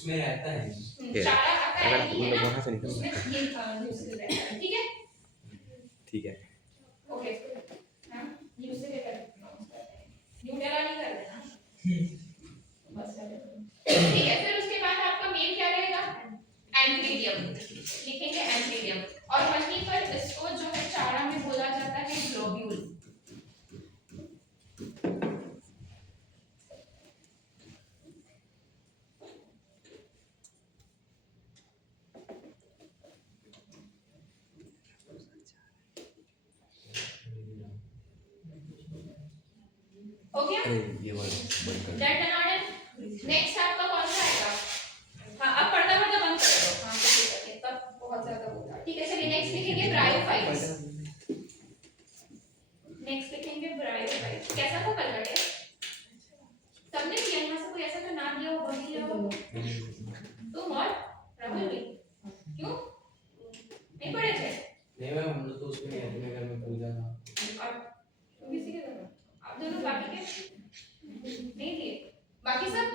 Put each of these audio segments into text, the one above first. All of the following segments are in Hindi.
उसमें रहता है चारा आता अगर है आप ही उन है लोग ना, वहाँ से निकल उसमें ये न्यूज़ रहता है, ठीक है ठीक है ओके हाँ न्यूज़ से लेकर न्यूटेला नहीं कर देना बस ठीक है। फिर उसके बाद आपका मेन क्या रहेगा एंथीरियम लिखेंगे एंथीरियम और वहीं पर इसको जो है चारा में बोला जाता है ग्लोब्यूल हो गया अरे ये वाला बंद कर दैट एंड ऑर्डर नेक्स्ट आपका कौन सा आएगा हां अब पर्दा बंद कर दो हां ठीक है तब बहुत ज्यादा होता है ठीक है। चलिए नेक्स्ट लिखेंगे ब्रायोफाइट्स नेक्स्ट लिखेंगे ब्रायोफाइट्स कैसा था कलर है सबने किया यहां से कोई ऐसा तो नाम लिया हो बंद लिया हो तुम और राहुल भी क्यों नहीं पढ़े थे नहीं मैं हम लोग तो उसमें अपने घर में पूजा था और तुम किसी के घर आप दोनों बाकी के नहीं दिए बाकी सब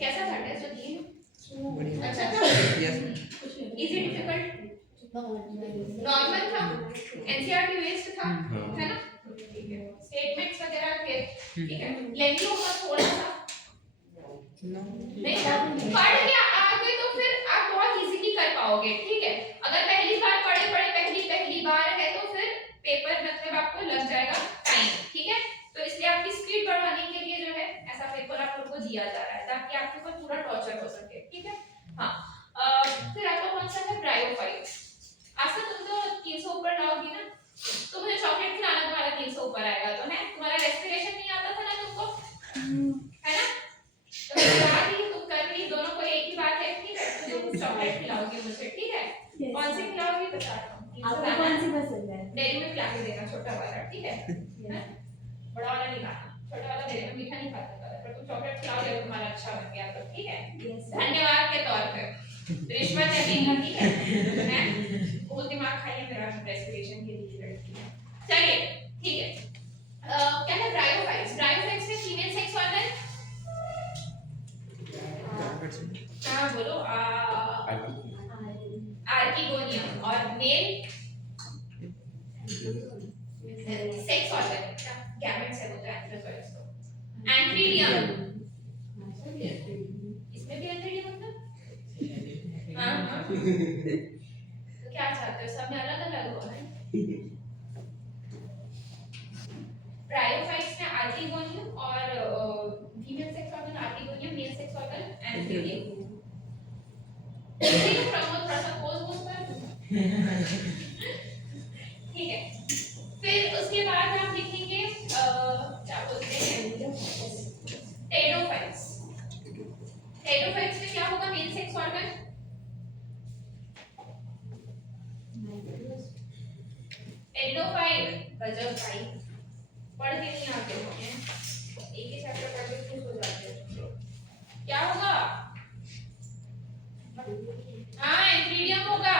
कैसा था टेस्ट दिए अच्छा था इजी डिफिकल्ट नॉर्मल था एनसीईआरटी बेस्ड था है ना ठीक है स्टेटमेंट्स वगैरह थे ठीक है लेंथी होगा थोड़ा सा नहीं पढ़ के आगे तो फिर आप बहुत इजीली कर पाओगे ठीक है। अगर पहली बार पढ़े पहली बार है तो फिर पेपर मतलब आपको लग जाएगा टाइम ठीक है। तो इसलिए आपकी स्पीड बढ़ाने के लिए जो है ऐसा पेपर आप लोगों को दिया जा रहा है ताकि आपके ऊपर पूरा टॉर्चर हो सके ठीक है। हाँ फिर आपका कौन सा है ब्रायोफाइट आशा तुम तो 300 ऊपर लाओगी ना तो मुझे चॉकलेट खिलाना तुम्हारा 300 ऊपर आएगा तो है तुम्हारा रेस्पिरेशन नहीं आता था ना तुमको है ना तो याद ही तुम कर ली दोनों को एक ही बात है ठीक है तो तुम चॉकलेट खिलाओगी मुझे ठीक है कौन सी खिलाओगी बता दो आपको कौन सी पसंद है डेयरी मिल्क ला के देना छोटा वाला ठीक है बड़ा वाला नहीं लाना छोटा वाला डेयरी मिल्क मीठा नहीं खाता पर तुम चॉकलेट खिलाओगे तो तुम्हारा अच्छा बन गया तो ठीक है धन्यवाद के तौर पे रिश्वत है नहीं ठीक है बहुत दिमाग खाइए मेरा रेस्पिरेशन के लिए लड़की है चलिए ठीक है क्या है ब्रायोफाइट्स में फीमेल सेक्स ऑर्गन हाँ बोलो आर्किगोनियम और मेल सेक्स ऑर्गन गैमेट्स है बोलते हैं एंथ्रोजोइड्स को एंथीरियम इसमें भी एंथीरियम होता है हां तो क्या चाहते हो सब में अलग-अलग हो है ब्रायोफाइट्स में आर्किगोनियम और female sex organ archegonium male sex organ antheridium ठीक है प्रमोद प्रसपोज पर ठीक है। फिर उसके बाद आप लिखेंगे क्या बोलते हैं टेडोफाइट्स में क्या होगा मेल सेक्स ऑर्गन टेडोफाइट गजब भाई पढ़ के नहीं आते हो एक ही चैप्टर पढ़ के खुश हो जाते हो क्या होगा हाँ एंथीरियम होगा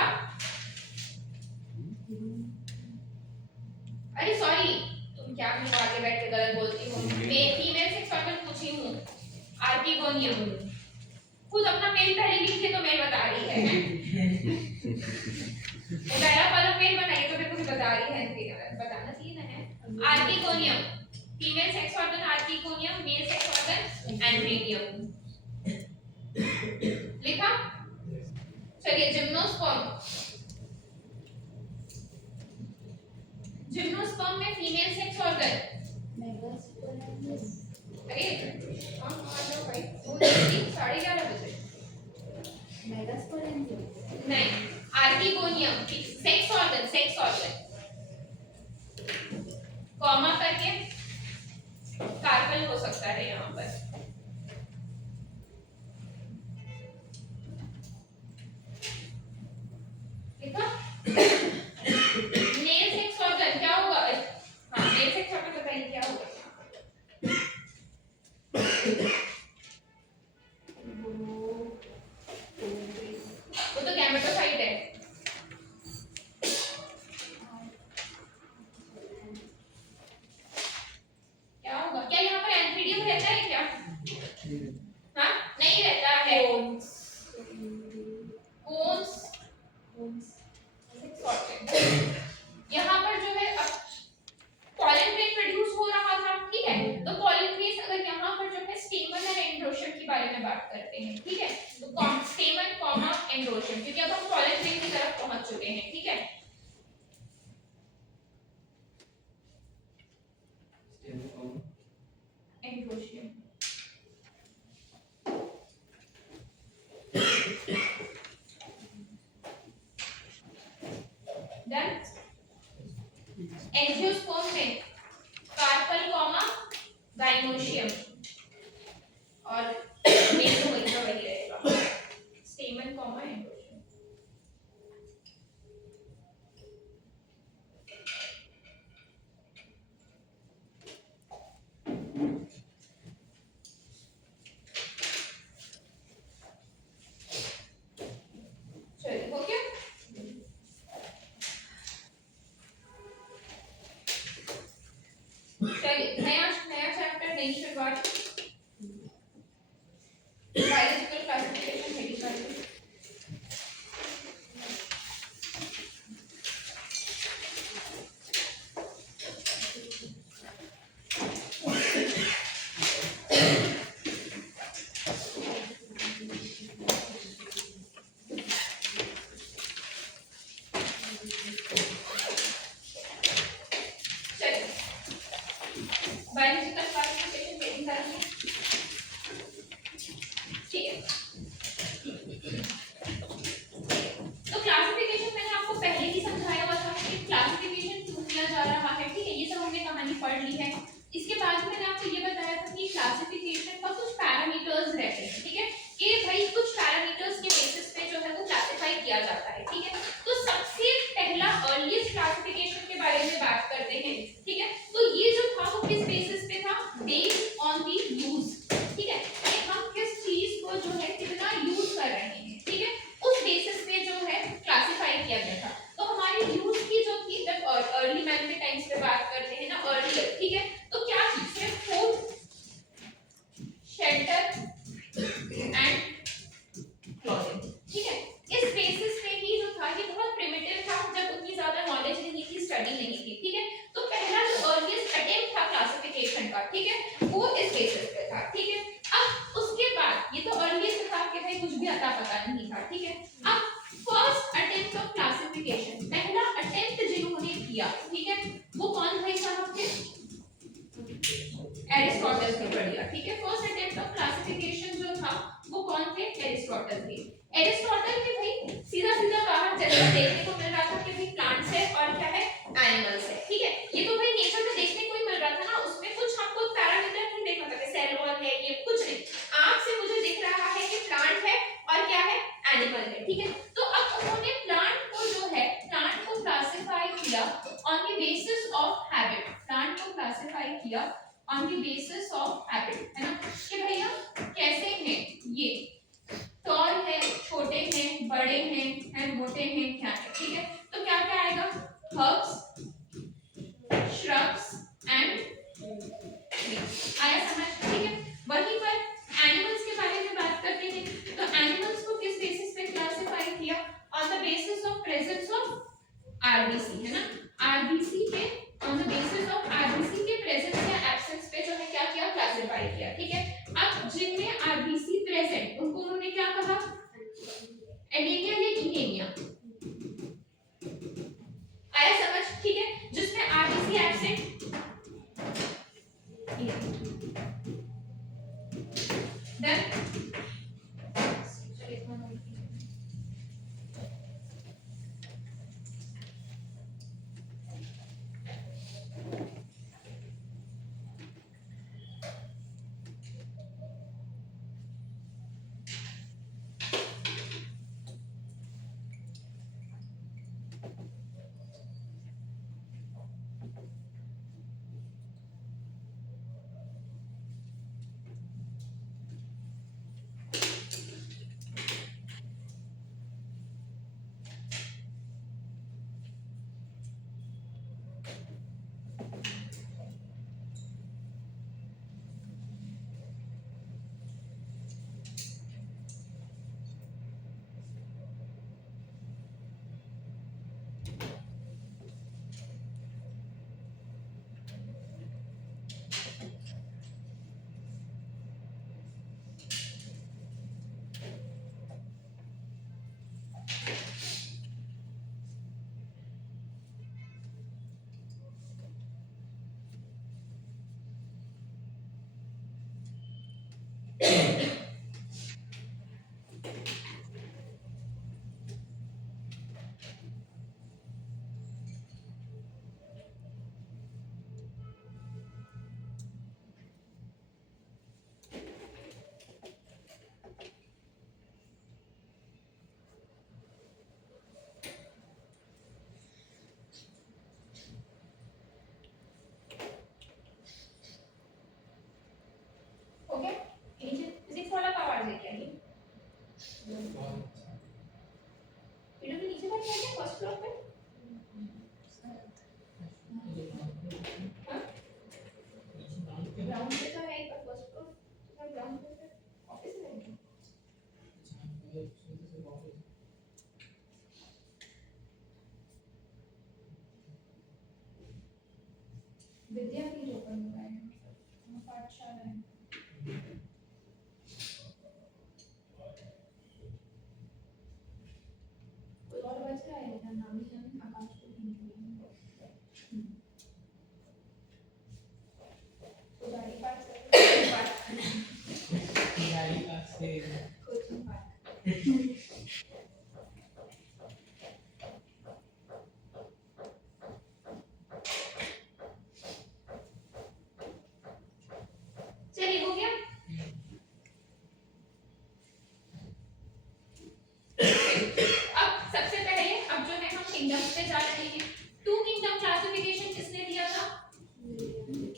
अरे सॉरी तुम क्या मुझे आगे बैठ के गलत बोलती हो मैं फीमेल सेक्स ऑर्गन पूछी हूँ आर्किगोनियम खुद अपना मेल पहले लिखे तो मेल बता रही है पहला कॉलम मेल बनाइए तो फिर कुछ बता रही है बताना चाहिए ना है archegonium female sex organ archegonium male sex organ antheridium लिखा चलिए जिम्नोस्पर्म में फीमेल सेक्स ऑर्गन अरे हम आ जाओ भाई 11:30 बजे नहीं आर्किगोनियम सेक्स ऑर्गन कॉमा करके कार्बन हो सकता है यहाँ पर लिखा मेल सेक्स ऑर्गन क्या होगा हाँ मेल सेक्स ऑर्गन बताइए क्या होगा वो तो गैमेटोफाइट है क्या होगा क्या यहाँ पर एंथीरियम रहता है क्या है कोन्स यहाँ पर जो है पॉलन ग्रेन प्रोड्यूस हो रहा था, ठीक है। तो पॉलन ग्रेन अगर यहाँ पर जो है स्टेमन और एंड्रोशियम के बारे में बात करते हैं, ठीक है। तो स्टेमन कॉमा एंड्रोशियम, क्योंकि अब हम पॉलन ग्रेन की तरफ पहुंच चुके हैं, ठीक है। Androecium done. एंजियोस्पर्म में कार्पल कॉमा गाइनोशियम, और मेन तो वही रहेगा स्टेमन कॉमा एंड्रोशियम। चलिए हो गया। चलिए नया चैप्टर, नई शुरुआत, बायोलॉजिकल क्लासिफिकेशन हेडिकार्ड। बायोलॉजिकल क्लासिफिकेशन हेडिकार्ड, ठीक है। तो क्लासिफिकेशन मैंने आपको पहले ही समझाया हुआ था कि क्लासिफिकेशन क्यों किया जा रहा है, ठीक है। ये सब हमने कहानी पढ़ ली है। इसके बाद मैंने आपको ये बताया था कि क्लासिफिकेशन का कुछ पैरामीटर्स रहते हैं, ठीक है। कि भाई कुछ पैरामीटर्स के बेसिस पे जो है वो क्लासिफाई किया जाता है, ठीक है। तो सबसे पहला अर्लीस्ट क्लासिफिकेशन के बारे में बात करते हैं, ठीक है। तो ये जो था वो किस बेसिस पे था, बेस्ड ऑन द यूज, ठीक है। कि हम किस चीज को जो है कितना यूज कर रहे हैं, ठीक है, उस बेसिस पे जो है क्लासिफाई किया गया था। तो हमारी यूज की जो थी, जब अर्ली मैन के टाइम्स पे बात करते हैं ना, अर्ली, ठीक है, तो क्या चीज है, फूड, शेल्टर एंड क्लॉथिंग, ठीक है। इस बेसिस पे ही जो था, ये बहुत प्रिमिटिव था, जब उतनी ज्यादा नॉलेज नहीं थी, स्टडी नहीं थी, ठीक है। तो पहला जो अर्लीस्ट अटेम्प्ट था क्लासिफिकेशन का, ठीक है, वो इस बेसिस पे था, ठीक है। अब उसके बाद ये तो अर्लीस्ट था कि भाई कुछ भी अता पता नहीं था, ठीक है। अब फर्स्ट अटेम्प्ट ऑफ क्लासिफिकेशन, पहला अटेम्प्ट जिन्होंने किया, ठीक है, वो कौन भाई साहब थे, एरिस्टोटल थे, बढ़िया, ठीक है। फर्स्ट अटेम्प्ट ऑफ क्लासिफिकेशन जो था वो कौन थे, एरिस्टोटल थे। एरिस्टोटल के भाई सीधा सीधा बाहर जैसा देखने को मिल रहा था कि भाई प्लांट्स है और क्या है, एनिमल्स है, ठीक है। ये तो भाई नेचर में देखने को ही मिल रहा था ना, उसमें कुछ हमको पैरामीटर नहीं देखना था कि सेल वॉल है, ये कुछ नहीं, आंख से मुझे दिख रहा है कि प्लांट है और क्या है, एनिमल है, ठीक है। तो अब उन्होंने प्लांट को जो है, प्लांट को क्लासिफाई किया on the basis of habit, plant को क्लासिफाई किया on the basis of habit, है ना, कि भैया कैसे हैं ये, टॉल है, छोटे हैं, बड़े हैं, मोटे हैं, क्या है, ठीक है। तो क्या क्या आएगा, हर्ब्स, shrubs and trees, आया समझ, ठीक है। वहीं पर एनिमल्स के बारे में बात करते हैं, तो एनिमल्स को किस बेसिस पे क्लासिफाई किया, on the basis of presence of RBC, है ना, आरबीसी पे, on the basis of RBC के प्रेजेंस या एब्सेंस पे जो है क्या किया, क्लासिफाई किया, ठीक है। अब जिनमें आरबीसी प्रेजेंट, उनको उन्होंने क्या कहा, एनीमिया या इनेमिया, आया समझ, ठीक है। जिसमें आरबीसी एब्सेंट, डन। गाड़ी का से चलिए हो गया। अब सबसे पहले अब जो है हम किंगडम्स पे जा रहे हैं। टू किंगडम क्लासिफिकेशन किसने दिया था?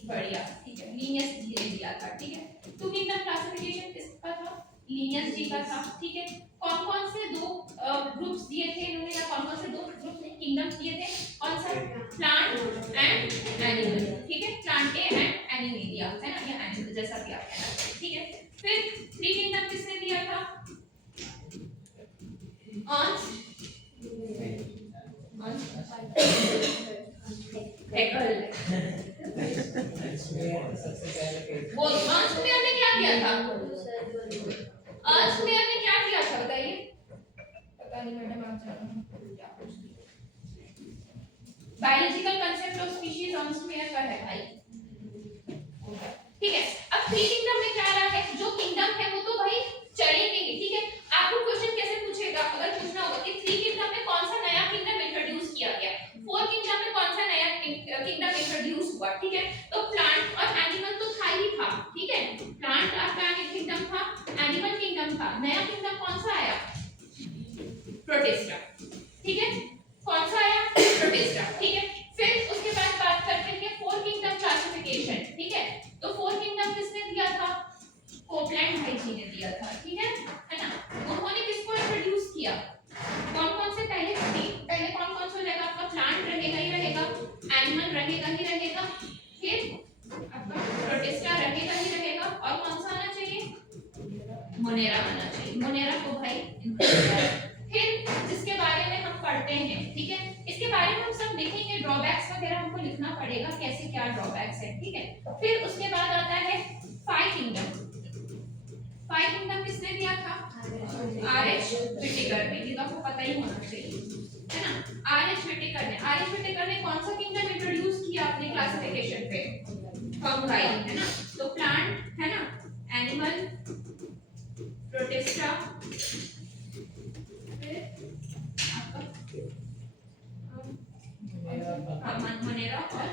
बढ़िया, ठीक है, लीनियस जी ने दिया था। ठीक है, टू किंगडम क्लासिफिकेशन किसका था? लीनियस जी का था। ठीक है, कौन कौन से दो ग्रुप्स दिए थे इन्होंने, या कौन कौन से दो ग्रुप ने किंगडम्स दिए थे? कौन सा? Plant and animal. ठीक है, प्लांट एंड एनिमेलिया है ना, या एनिमल जैसा भी आप कहना चाहिए। ठीक है, फिर थ्री किंगडम किसने दिया था? अंश हेकल। सबसे पहले वो अंश मेयर ने क्या दिया था? अंश मेयर ने क्या किया था बताइए? पता नहीं मैडम, आप जानो क्या पूछ रही हो। बायोलॉजिकल कांसेप्ट ऑफ स्पीशीज अंश मेयर का है भाई। ठीक है, अब थ्री किंगडम में क्या रहा है? जो किंगडम है वो तो भाई चलेंगे ही। ठीक है, आपको क्वेश्चन कैसे पूछेगा? अगर पूछना होगा कि थ्री किंगडम में कौन सा नया किंगडम इंट्रोड्यूस किया गया, फोर किंगडम में कौन सा नया किंगडम इंट्रोड्यूस हुआ। ठीक है, तो प्लांट और एनिमल तो था ही था। ठीक है, प्लांट और प्लांट किंगडम था, एनिमल किंगडम था। नया किंगडम कौन सा आया? प्रोटिस्टा। ठीक है, कौन सा आया? प्रोटिस्टा। ठीक है, फिर उसके बाद बात करते हैं फोर किंगडम क्लासिफिकेशन। ठीक है, तो फोर किंगडम किसने दिया था? कोपलैंड भाई जी ने दिया था। ठीक है ना। उन्होंने किसको इंट्रोड्यूस किया? कौन कौन से पहले कौन कौन से हो जाएगा आपका? प्लांट रहेगा ही रहेगा, एनिमल रहेगा ही रहेगा, फिर आपका प्रोटिस्टा रहेगा ही रहेगा, और कौन सा आना चाहिए? मोनेरा आना चाहिए। मोनेरा को भाई फिर जिसके बारे में हम पढ़ते हैं। ठीक है, इसके बारे में हम सब देखेंगे, ड्रॉबैक्स वगैरह हमको लिखना पड़ेगा, कैसे क्या ड्रॉबैक्स है। ठीक है, फिर उसके बाद आता है फाइव किंगडम। फाइव किंगडम किसने दिया था? आर.एच. व्हिटेकर ने। ये तो आपको पता ही होना चाहिए, है ना। आर.एच. व्हिटेकर ने कौन सा किंगडम इंट्रोड्यूस किया अपने क्लासिफिकेशन पे? फंगाई, है ना। तो प्लांट, है ना, एनिमल, प्रोटिस्टा, फिर आपका मोनेरा और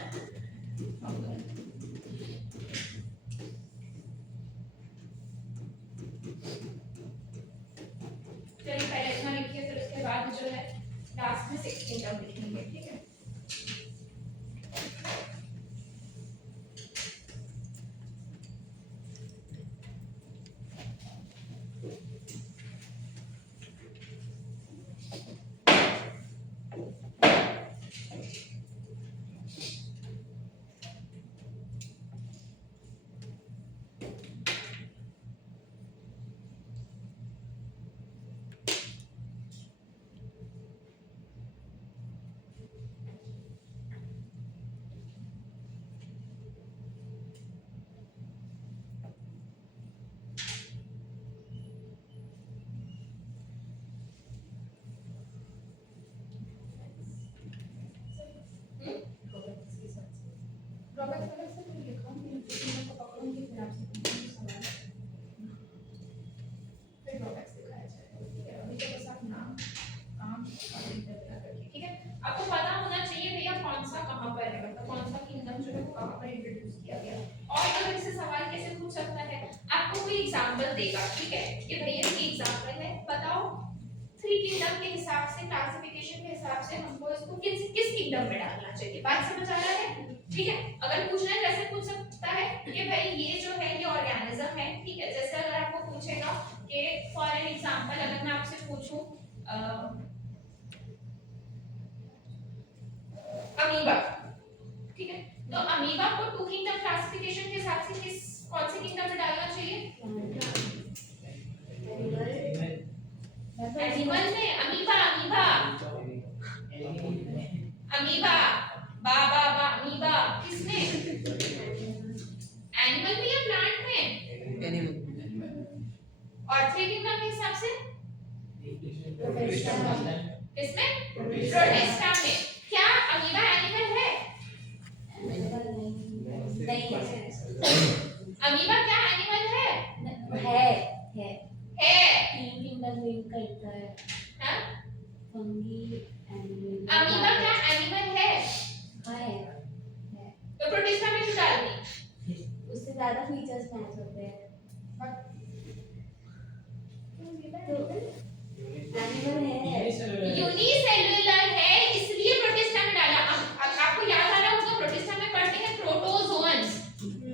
फंगल। चलिए पहले इतना लिखिए, फिर उसके बाद जो है लास्ट में सिक्स किंगडम लिखेंगे। ठीक है, ड्रॉबैक्स अलग से नहीं लिखा हूं, मैं को पकड़ूंगी फिर आपसे पूछूंगी सवाल, फिर ड्रॉबैक्स दिखाया जाएगा। ठीक है, अभी तो बस आप नाम, काम और इंटरव्यू करके। ठीक है, आपको पता होना चाहिए भैया कौन सा कहां पर है, मतलब कौन सा किंगडम जो है वो कहां पर इंट्रोड्यूस किया गया। और अगर इससे सवाल कैसे पूछ सकता है? आपको कोई एग्जांपल देगा, ठीक है, कि भैया ये एग्जांपल है, बताओ थ्री किंगडम के हिसाब से, क्लासिफिकेशन के हिसाब से हमको इसको किस किंगडम में डालना चाहिए। बात समझ आ रहा है? ठीक है, अगर पूछना है जैसे पूछ सकता है कि भाई ये जो है ये ऑर्गेनिज्म है। ठीक है, जैसे अगर आपको पूछेगा कि फॉर एन एग्जांपल अगर मैं आपसे पूछूं अमीबा, ठीक है, तो अमीबा को टू किंगडम क्लासिफिकेशन के हिसाब से कौन से किंगडम में डालना चाहिए? एनिमल में। अमीबा अमीबा किसमें? एनिमल में या प्लांट में? और थ्री किंगडम के हिसाब से इसमें प्रोटिस्टा। प्रोटिस्टा में क्या अमीबा एनिमल है? अमीबा क्या एनिमल है? है है। हाँ? अमीबा क्या एनिमल है? तो प्रोटिस्टा में क्यों डाल दी? उससे ज्यादा फीचर्स मैच होते हैं तो एनिमल है यूनिसेल्युलर है इसलिए प्रोटिस्टा में डाला। अब आपको याद आ रहा होगा प्रोटिस्टा में पढ़ते हैं प्रोटोजोन्स।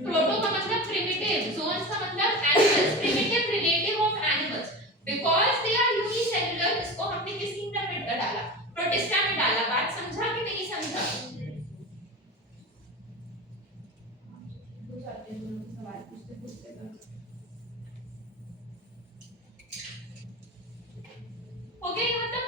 प्रोटो का मतलब प्रिमिटिव, जोन्स का मतलब animals, primitive relative of animals. Because they are unicellular इसको हमने किस किंगडम में डाला? प्रोटिस्टा में डाला। बात समझा कि नहीं समझा? सवाल पूछते पूछते हो गया यहाँ तक?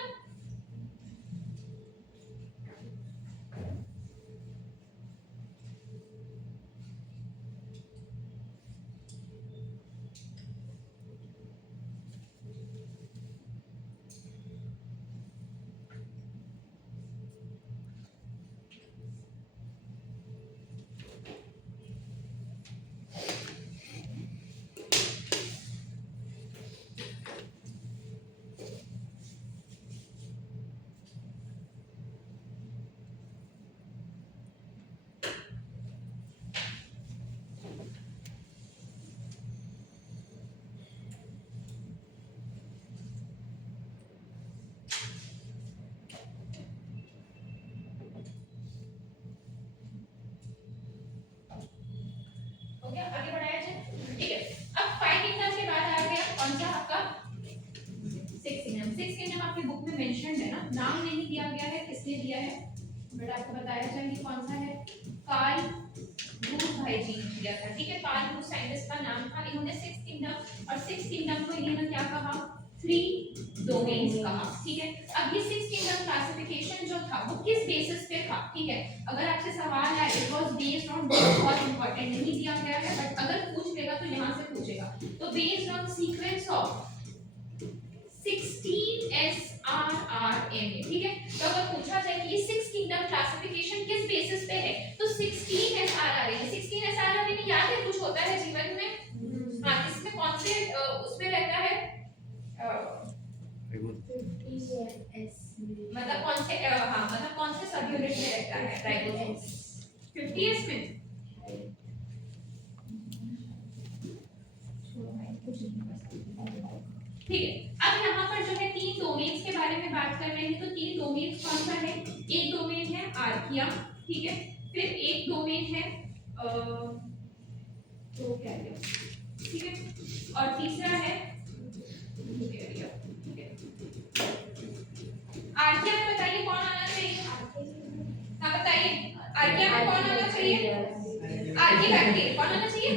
हो गया? आगे बढ़ाया जाए। ठीक है। अब 5 किंगडम के बाद आ गया कौन सा आपका 6 किंगडम। 6 किंगडम आपकी बुक में मेंशन्ड है ना, नाम नहीं दिया गया है, किसने दिया है बट आपको बताया जाएगा कौन सा है। कार्ल ब्रूस भाईजी ने दिया था। ठीक है, कार्ल ब्रूस साइंटिस्ट का नाम था। इन्होंने 6 किंगडम और 6 किंगडम को इन्होंने क्या कहा? 3 डोमेन्स कहा। ठीक है, अब ये 6 किंगडम क्लासिफिकेशन जो था वो किस बेसिस पे था? ठीक है, अगर आपसे सवाल है इट वाज बेस्ड ऑन, बहुत इंपॉर्टेंट नहीं दिया गया है बट अगर पूछ लेगा तो यहां से पूछेगा। तो based on sequence of 16 SRRMA। ठीक है, तो अगर पूछा जाए कि ये 6 किंगडम क्लासिफिकेशन किस बेसिस पे है तो 16 SRRMA। 16 SRRMA याद है कुछ होता है जीवन में? हां, इसमें कौन से उसमें रहता है? मतलब कौन से हाँ मतलब कौन से सब यूनिट में रहता है राइबोसोम? 50s में। ठीक है, अब यहाँ पर जो है 3 डोमेन्स के बारे में बात कर रहे हैं। तो 3 डोमेन्स कौन सा है? एक डोमेन है आर्किया, ठीक है, फिर एक डोमेन है प्रोकैरिया, ठीक है, और तीसरा है यूकैरिया। ठीक है, आर्किया में बताइए कौन आना चाहिए? हाँ बताइए, आर्किया में कौन आना चाहिए? आर्किबैक्टीरिया। कौन आना चाहिए?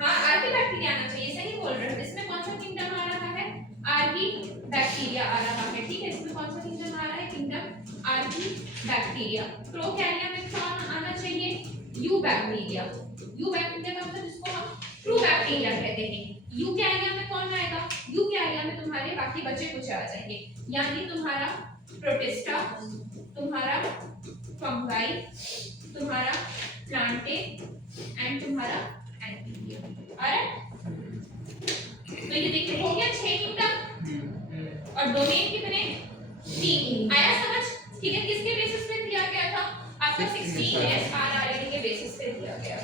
हाँ, आर्किबैक्टीरिया आना चाहिए, सही बोल रहे हो। इसमें कौन सा किंगडम आ रहा है? आर्किबैक्टीरिया आ रहा है। ठीक है, इसमें कौन सा किंगडम आ रहा है? Kingdom archaebacteria. प्रोकैरिया में कौन आना चाहिए? यूबैक्टीरिया। यूबैक्टीरिया का मतलब जिसको हम ट्रू बैक्टीरिया कहते हैं। यूकैरिया में कौन आएगा? यूकैरिया में तुम्हारे बाकी बचे कुछ आ जाएंगे, यानी तुम्हारा प्रोटिस्टा, तुम्हारा फंगाई, तुम्हारा प्लांटे एंड तुम्हारा एंटीरिया। ऑलराइट, तो ये देखिए हो गया 6 किंगडम और डोमेन कितने? 3। आया समझ? ठीक है, किसके बेसिस पे दिया गया था? आपका 16 SRRMA के बेसिस पे दिया गया।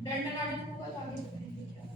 डंडन होगा तो आगे करेंगे क्या?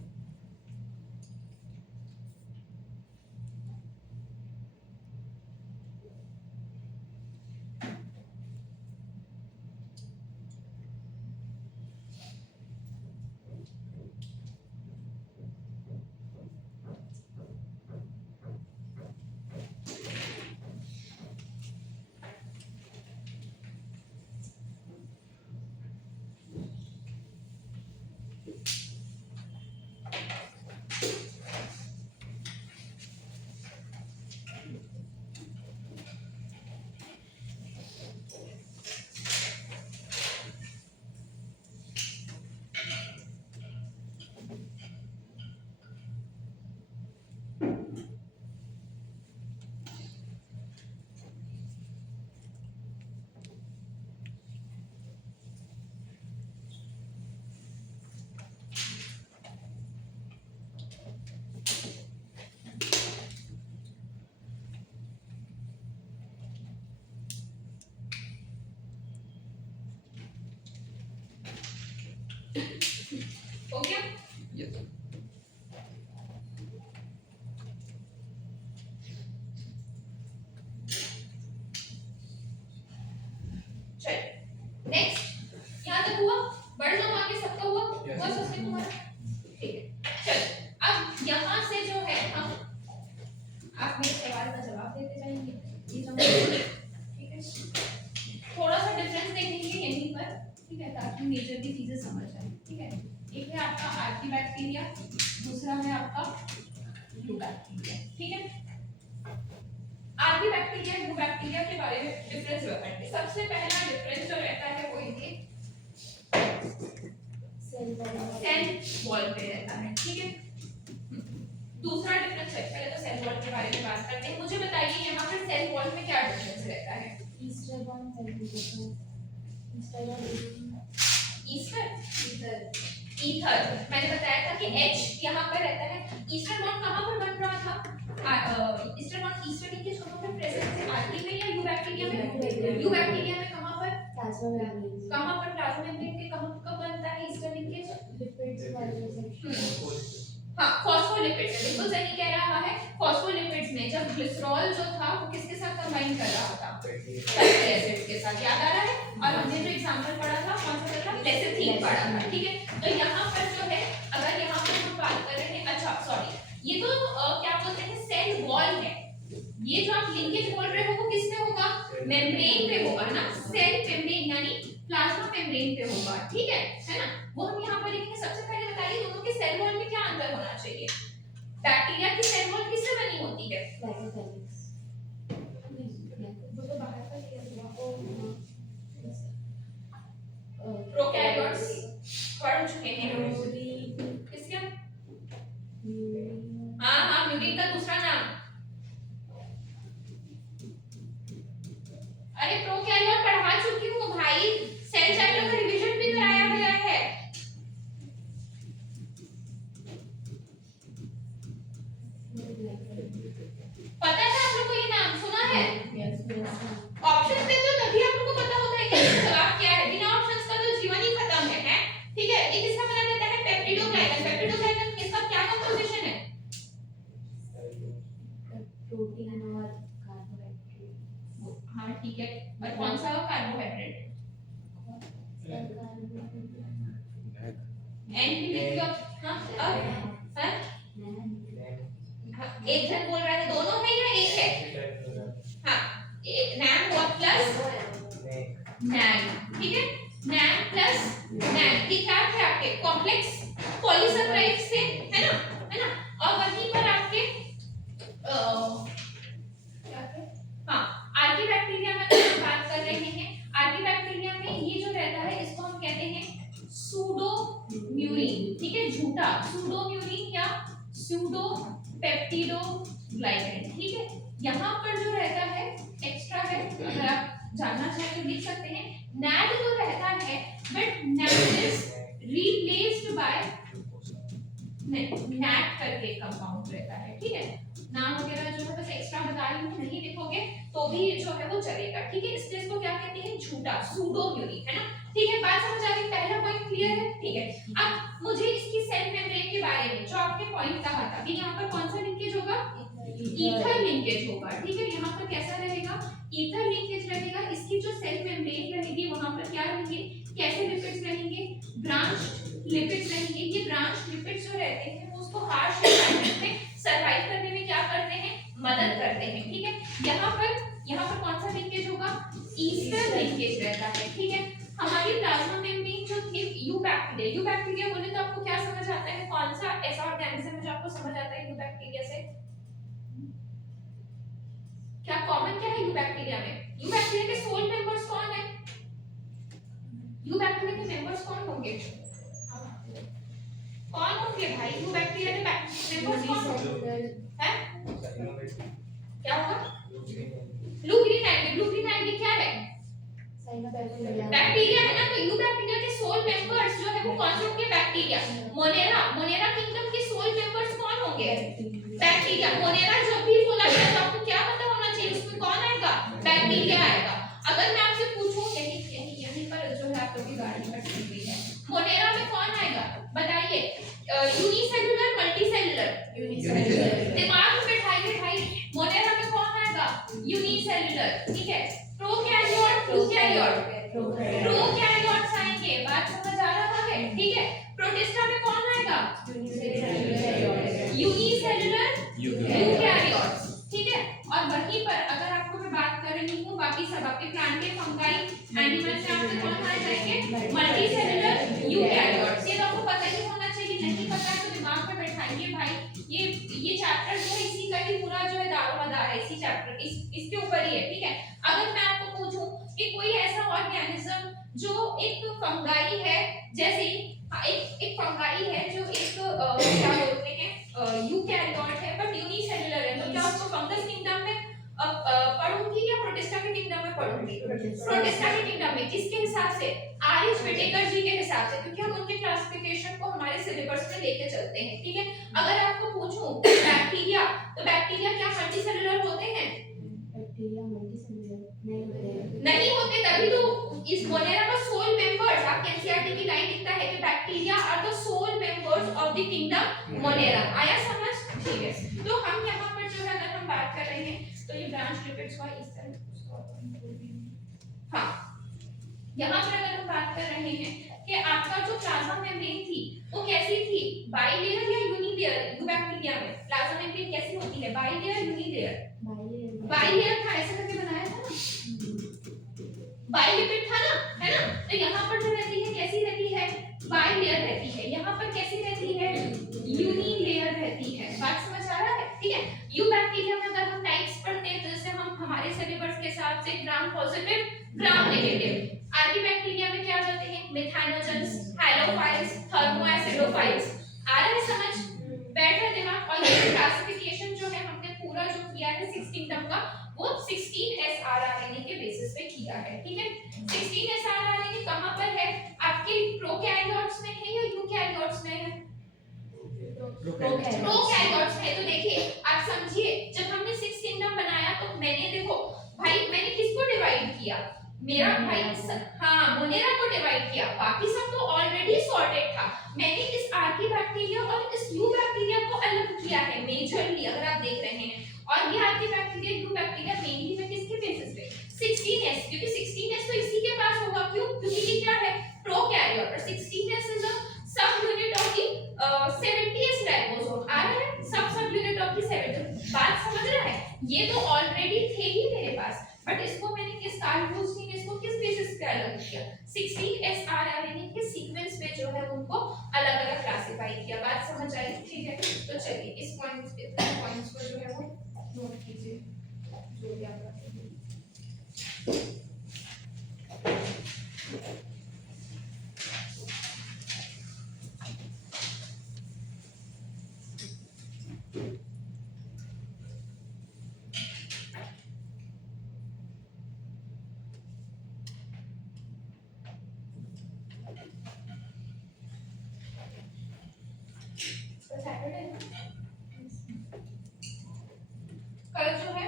हो गया? यस चलिए नेक्स्ट यहाँ तक हुआ, बढ़ जाओ आगे, सबका हुआ? Yes. हुआ सबसे तुम्हारा? ठीक है, चलो अब यहाँ से जो है हम, आप मेरे सवाल का जवाब देते जाएंगे, ये समझ, ठीक है? थोड़ा सा डिफरेंस देखेंगे यहीं पर, ठीक है, ताकि मेजर की चीजें समझ आए, ठीक है? एक है आपका आर्की बैक्टीरिया, दूसरा है आपका ब्लू बैक्टीरिया, ठीक है? आर्की बैक्टीरिया ब्लू बैक्टीरिया के बारे में डिफरेंस बताएंगे। सबसे पहला डिफरेंस जो रहता है वो ये सेल वॉल पे रहता है, ठीक है? दूसरा डिफरेंस है, पहले तो सेल वॉल के बारे में बात करते हैं। मुझे बताइए यहाँ पर सेल वॉल में क्या डिफरेंस रहता है? ईथर मैंने बताया था कि H यहाँ पर रहता है। ईस्टर बॉन्ड कहाँ पर बन रहा था? ईस्टर बॉन्ड ईस्टर लिंकेज कहाँ पर प्रेजेंट है? आर्की में या यू बैक्टीरिया में? यू बैक्टीरिया में कहाँ पर? कहाँ पर? प्लाज्मा मेम्ब्रेन के कहाँ कब बनता है ईस्टर लिंकेज? हाँ, फॉस्फोलिपिड्स में, बिल्कुल सही कह रहा है। फॉस्फोलिपिड्स में जब ग्लिसरॉल जो था वो किसके साथ कंबाइन कर रहा था? फैटी एसिड के साथ, याद आ रहा है? और हमने जो एग्जांपल पढ़ा था कौन सा था? लेसिथिन पढ़ा था, ठीक है? तो यहाँ पर जो है, अगर यहाँ पर हम बात कर रहे हैं, अच्छा सॉरी, ये तो क्या बोलते हैं, सेल वॉल है। ये जो आप लिंकेज बोल रहे हो वो किस पे होगा? मेम्ब्रेन पे होगा ना, सेल मेम्ब्रेन यानी प्लाज्मा मेम्ब्रेन पे होगा, ठीक है ना? वो हम यहाँ पर लिखेंगे। सबसे पहले बताइए दोनों के सेल वॉल में क्या अंतर होना चाहिए? बैक्टीरिया की सेल वॉल किससे बनी होती है? वो तो बाहर का लिया हुआ। प्रोकैरियोट्स पढ़ चुके हैं किसके? हाँ हाँ, म्यूरिन का दूसरा नाम। अरे प्रोकैरियोट पढ़ा चुकी हूँ भाई, सेल चैप्टर का रिवीजन भी कराया गया है। पता है आप लोगों को ये नाम सुना है? ऑप्शन दे दो तभी आप लोगों को पता होता है कि इसका जवाब क्या है। बिना ऑप्शंस का तो जीवन ही खत्म है, ठीक है? ये किसका बना रहता है? पेप्टिडोग्लाइकन। पेप्टिडोग्लाइकन किसका क्या कंपोजिशन है? प्रोटीन और कार्बोहाइड्रेट। हाँ ठीक है, और कौन सा कार्बोहाइड्रेट? एन भी लिख लो। हाँ अब हाँ एक जन बोल रहा है, दोनों है या एक है? हाँ, एक नैन हुआ प्लस नैन, ठीक है? नैन प्लस नैन, ये क्या थे आपके? कॉम्प्लेक्स पॉलीसैकेराइड्स थे, है ना? है ना? और वहीं पर आपके क्या थे? हाँ, आर्की बैक्टीरिया में हम बात कर रहे हैं। आर्की बैक्टीरिया में ये जो रहता है इसको हम कहते हैं सूडोम्यूरिन, ठीक है? झूठा सूडोम्यूरिन या सूडो पेप्टिडोग्लाइकन, ठीक है? यहाँ पर जो रहता है एक्स्ट्रा है, अगर आप जानना चाहें तो लिख सकते हैं। NAD जो रहता है, but NAD is replaced by NAT करके कंपाउंड रहता है, ठीक है? नाम वगैरह जो है बस एक्स्ट्रा बता रही हूँ, नहीं लिखोगे तो भी जो है वो चलेगा, ठीक है? इसलिए इसको क्या कहते हैं? मीनिंग झूठा, सूडो म्यूनिक, है ना। ठीक है, बात समझ आ गई, पहला पॉइंट क्लियर है। ठीक है, अब मुझे इसकी सेल मेम्ब्रेन के बारे में जो आपने पॉइंट कहा था कि यहाँ पर कौन सा लिंकेज होगा, ईथर लिंकेज होगा। ठीक है, यहाँ पर कैसा रहेगा, ईथर लिंकेज रहेगा। इसकी जो सेल मेम्ब्रेन रहेगी वहां पर क्या रहेंगे, कैसे लिपिड्स रहेंगे, ब्रांच लिपिड्स रहेंगे। ये ब्रांच लिपिड्स जो रहते हैं वो उसको हार्श एनवायरनमेंट में सरवाइव करने में क्या करते हैं, मदद करते हैं। ठीक है, यहाँ पर कौन सा लिंकेज होगा, ईस्टर लिंकेज रहता है। ठीक है, हमारी प्लाज्मा मेम्ब्रेन जो थी यू बैक्टीरिया बोले तो आपको क्या समझ आता है, कौन सा ऐसा ऑर्गेनिज्म है जो आपको समझ आता है यू बैक्टीरिया से, क्या कॉमन क्या है यू बैक्टीरिया में, यू बैक्टीरिया के सोल मेंबर्स कौन है, यू बैक्टीरिया के मेंबर्स कौन होंगे, कौन होंगे भाई, यू बैक्टीरिया के मेंबर्स कौन होंगे, हैं क्या होगा, ब्लू ग्रीन एल्गी क्या है, बैक्टीरिया है ना। तो यू बैक्टीरिया के सोल मेंबर्स जो है वो कौन से होंगे, बैक्टीरिया। मोनेरा किंगडम के सोल मेंबर्स कौन होंगे, बैक्टीरिया। मोनेरा जब भी बोला जाए तो आपको क्या पता होना चाहिए, उसमें कौन आएगा, बैक्टीरिया आएगा। अगर मैं आपसे पूछूं यहीं पर जो है आप लोग की गाड़ी खड़ी हुई है, मोनेरा में कौन आएगा बताइए, यूनिसेलुलर मल्टीसेलुलर, दिमाग में बैठाइए भाई, मोनेरा में कौन आएगा, यूनिसेलुलर। ठीक है, प्रोकैरियोट प्रोकैरियोट्स आएंगे, बात समझ आ रहा है। ठीक है, प्रोटिस्टा में कौन आएगा, यूनिसेलुलर यूकैरियोट्स। ठीक है, और वहीं पर अगर आपको मैं बात कर रही हूँ बाकी सब आपके प्लांट के फंगाई एनिमल्स में आपसे कौन आ जाएंगे, मल्टीसेलुलर यूकैरियोट्स। ये तो आपको पता ही होना चाहिए, नहीं पता है तो दिमाग में बैठाइए भाई। ये चैप्टर जो है इसी का ही पूरा जो है दारोमदार है, इसी चैप्टर इसके ऊपर ही है। ठीक है, अगर मैं आपको पूछूं कि कोई ऐसा ऑर्गेनिज्म जो एक फंगाई है, जैसे एक फंगाई है जो एक क्या बोलते हैं यूकैरियोट है बट यूनिसेलुलर है, तो क्या उसको फंगस किंगडम में पढ़ूंगी या प्रोटिस्टा के किंगडम में पढ़ूंगी, प्रोटिस्टा के किंगडम में। किसके हिसाब से, आर.एच. व्हिटेकर जी के हिसाब से, क्योंकि हम उनके क्लासिफिकेशन को हमारे सिलेबस में लेके चलते हैं। ठीक है, अगर आपको पूछूं बैक्टीरिया, तो बैक्टीरिया क्या मल्टीसेलुलर होते हैं, नहीं होते, तभी तो इस मोनेरा का सोल मेंबर्स, आप एनसीईआरटी की लाइन लिखता है कि bacteria are the sole members of the kingdom Monera. आया समझ, ठीक है। तो हम यहाँ पर जो है अगर हम बात कर रहे हैं तो ये ब्रांच लिपिड्स का इस तरह, हाँ यहाँ पर अगर हम बात कर रहे हैं कि आपका जो प्लाज्मा मेम्ब्रेन थी वो कैसी थी, बाइलेयर या यूनिलेयर, यू बैक्टीरिया में प्लाज्मा मेम्ब्रेन कैसी होती है, बाइलेयर यूनिलेयर, बाइलेयर था, ऐसे करके बनाया था ना, बाइलिपिड था ना, है ना। तो यहाँ पर जो रहती है कैसी रहती है, बाइलेयर रहती है, यहाँ पर कैसी रहती है, यूनिलेयर रहती है। बात समझ आ रहा है, ठीक है। यू बैक्टीरिया में अगर हम टाइप्स पढ़ते हैं तो जैसे हम हमारे सिलेबस के हिसाब से gram positive, gram negative. Archie bacteria में क्या जाते हैं, मेथानोजेंस, हैलोफाइल्स, थर्मोएसिडोफाइल्स। आ रहा है समझ, बैठ रहा दिमाग। और ये क्लासिफिकेशन जो है हमने पूरा जो किया है 6 किंगडम का, वो 16S RRNA के बेसिस पे किया है। ठीक है, 16S RRNA कहां पर है, आपके प्रोकैरियोट्स में है या यूकैरियोट्स में है, प्रोकैरियोट्स में। तो देखिए आप समझिए, जब हमने 6 किंगडम बनाया तो मैंने देखो भाई, मैंने किसको डिवाइड किया, मेरा भाई हाँ मोनेरा को डिवाइड किया, बाकी सब तो ऑलरेडी सॉर्टेड था। मैंने इस आर्की बैक्टीरिया और इस यू बैक्टीरिया को अलग किया है मेजरली, अगर आप देख रहे हैं। और ये Archie bacteria, you bacteria mainly में किसके बेसिस पे, 16S, क्योंकि 16S तो इसी के पास होगा, क्यों, क्योंकि ये क्या है, प्रोकैरियोट, और 16S is a subunit of the 70S ribosome. आ रहा है, सब यूनिट ऑफ द 70। बात समझ रहा है, ये तो ऑलरेडी थे ही मेरे पास, बट इसको मैंने किस कारण यूज किया, इसको किस बेसिस पे अलग किया, 16S RRNA के सीक्वेंस पे जो है उनको अलग-अलग क्लासिफाई किया। बात समझ आई, ठीक है। तो चलिए इस पॉइंट्स को जो है वो नोट कीजिए, जो भी आप करते हैं। कल जो है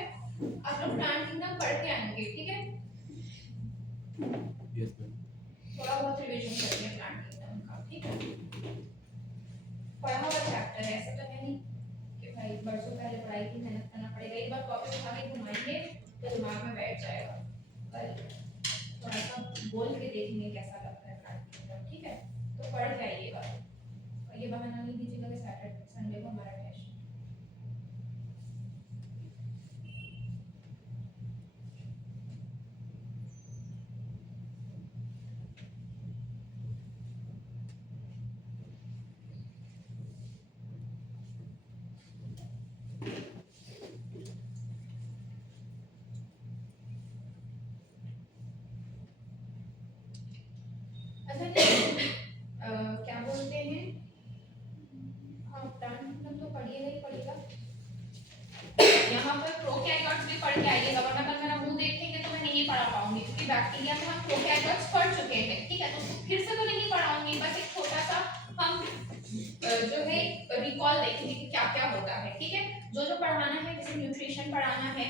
आप लोग प्लांट किंगडम पढ़ के आएंगे, ठीक है। तो पढ़ के आइएगा और ये बहाना नहीं दीजिएगा कि सैटरडे संडे को हमारा टेस्ट। अच्छा क्या बोलते हैं, हाँ प्लांट मतलब तो पढ़िएगा ही पढ़िएगा। यहाँ पर प्रोकैरियोट्स भी पढ़ के आइएगा, वरना कल मेरा मुंह देखेंगे तो मैं नहीं पढ़ा पाऊंगी, क्योंकि बैक्टीरिया में हम प्रोकैरियोट्स पढ़ चुके हैं, ठीक है। तो फिर से तो नहीं पढ़ाऊंगी, बस एक छोटा सा हम जो है रिकॉल देखेंगे कि क्या क्या होता है, ठीक है। जो जो पढ़ाना है, जैसे न्यूट्रिशन पढ़ाना है,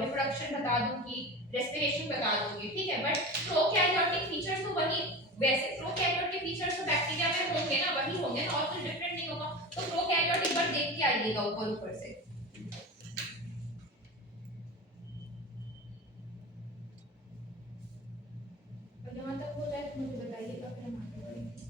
रिप्रोडक्शन बता दूंगी, रेस्पिरेशन बता दूंगी, ठीक है। बट प्रोकैरियोटिक फीचर्स तो वही, वैसे प्रोकैरियोट के फीचर्स तो बैक्टीरिया में होंगे ना, वही होंगे ना, और कुछ डिफरेंट नहीं होगा। तो प्रोकैरियोट एक बार देख के आइएगा ऊपर ऊपर से। और यहाँ तक हो जाए तो मुझे बताइएगा, फिर हम आगे बढ़ेंगे।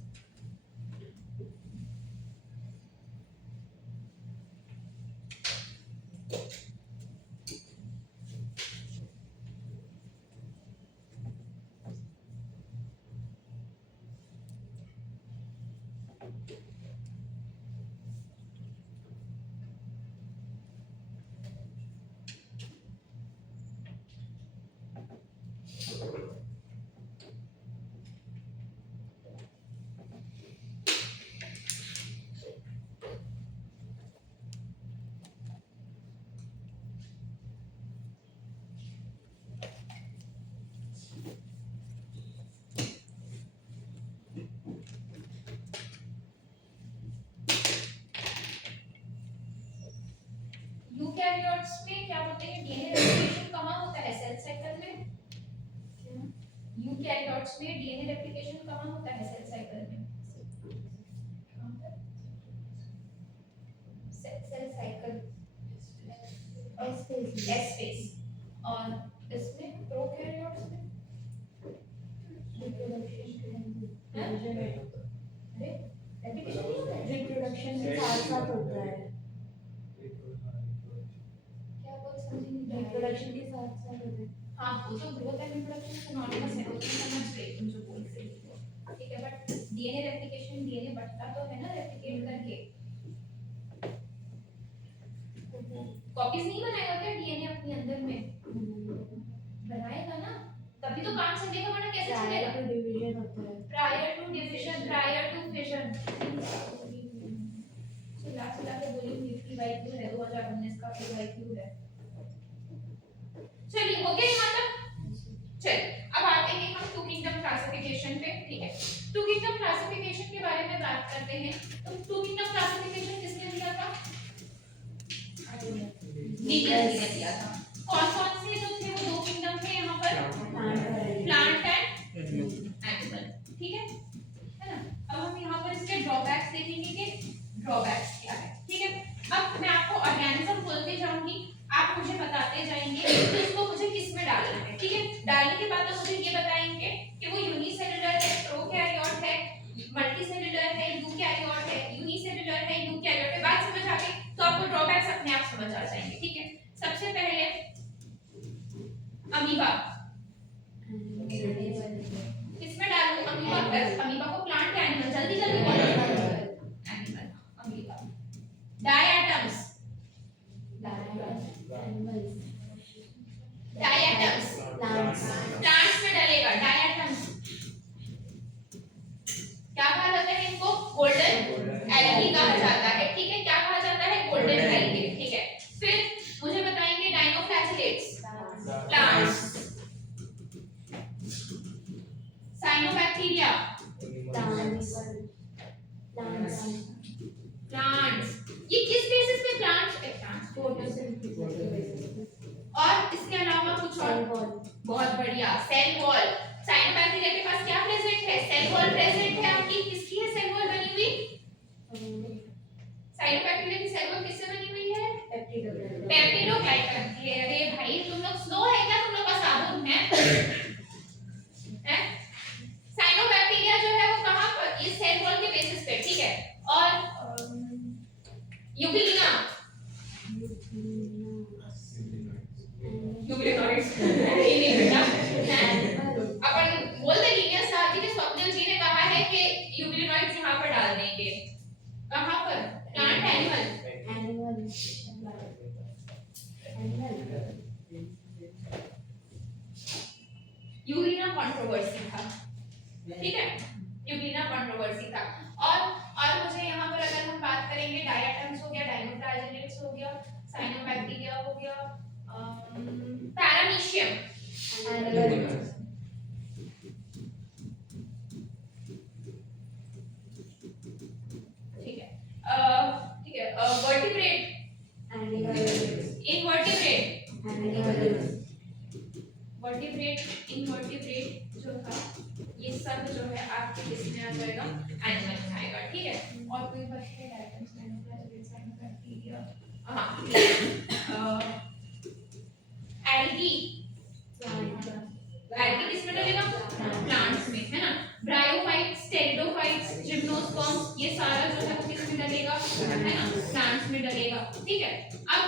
यूकैरियोट्स में क्या बोलते हैं, डीएनए रेप्लिकेशन कहाँ होता है, सेल साइकिल में। यूकैरियोट्स में डीएनए रेप्लिकेशन कहाँ होता है, सेल साइकिल में। Cell cycle S phase. और इसमें प्रोकैरियोट्स में रेप्लिकेशन नहीं होता है, रिप्रोडक्शन के साथ साथ होता है। क्या बोल समझी नहीं, रिप्रोडक्शन के साथ साथ होता है। हाँ वो तो ग्रोथ एंड रिप्रोडक्शन सिनोनिमस है, वो तो समझ गई तुम जो बोल रही हो, ठीक है। बट डीएनए रेप्लिकेशन, डीएनए बढ़ता तो है ना रेप्लिकेट करके, कॉपीज नहीं बनाएगा क्या डीएनए अपने अंदर में, बनाएगा ना, तभी तो काम चलेगा, वरना कैसे चलेगा। प्रायर टू डिवीजन होता है। Prior to division, prior to fission. चिल्ला चिल्ला के बोली न्यूट्री वाईक्यू है 2019 का, फिर वाईक्यू है। चलिए हो गया यहाँ तक। चलिए अब आते हैं हम टू किंगडम क्लासिफिकेशन पे, ठीक है। टू किंगडम क्लासिफिकेशन के बारे में बात करते हैं। तो टू किंगडम क्लासिफिकेशन किसने दिया था, नीकल्स ने दिया था। कौन कौन से जो थे वो दो किंगडम थे यहाँ पर, प्लांट एंड एनिमल, ठीक है ना। अब हम यहाँ पर इसके ड्रॉबैक्स देखेंगे कि ड्रॉबैक्स क्या है, ठीक है। अब मैं आपको ऑर्गेनिज्म बोलते जाऊंगी, आप मुझे बताते जाएंगे कि उसको मुझे किस में डालना है, ठीक है। डालने के बाद तो मुझे ये बताएंगे कि वो यूनिसेलुलर है, प्रोकैरियोट है, मल्टीसेलुलर है, यूकैरियोट है, यूनिसेलुलर है, यूकैरियोट है। बात समझ आ गई तो आपको ड्रॉबैक्स अपने आप समझ आ जाएंगे, ठीक है। सबसे पहले अमीबा, किसमें डालूं अमीबा? अमीबा को प्लांट या एनिमल, जल्दी जल्दी बोलो। Animal, amoeba. बेसिस पे, ठीक है। और यूबिलिना यूबिलिनॉइड्स नहीं नहीं बेटा, अपन बोलते लीनियस था कि स्वप्निल जी ने कहा है कि यूबिलिनॉइड्स यहाँ पर डाल देंगे। कहाँ पर? प्लांट एनिमल यूबिलिना कंट्रोवर्सी था, ठीक है, यूबिलिना कंट्रोवर्सी था। और मुझे यहाँ पर अगर हम बात करेंगे डायटम्स हो गया, डायनोफ्लाजेलेट्स हो गया, साइनोबैक्टीरिया हो गया, पैरामीशियम ठीक है, वर्टिब्रेट इनवर्टिब्रेट वर्टिब्रेट इनवर्टिब्रेट जो था ये सब जो है आपके किसमें आ जाएगा? एनिमल में आएगा, ठीक है। और कोई बचे डायटम्स साइनोप्लाज्म साइनोबैक्टीरिया, हां एल्गी किसमें डलेगा? प्लांट्स में, है ना। ब्रायोफाइट्स टेरिडोफाइट्स जिम्नोस्पर्म्स ये सारा जो है किसमें डलेगा? है ना, प्लांट्स में डलेगा, ठीक है। अब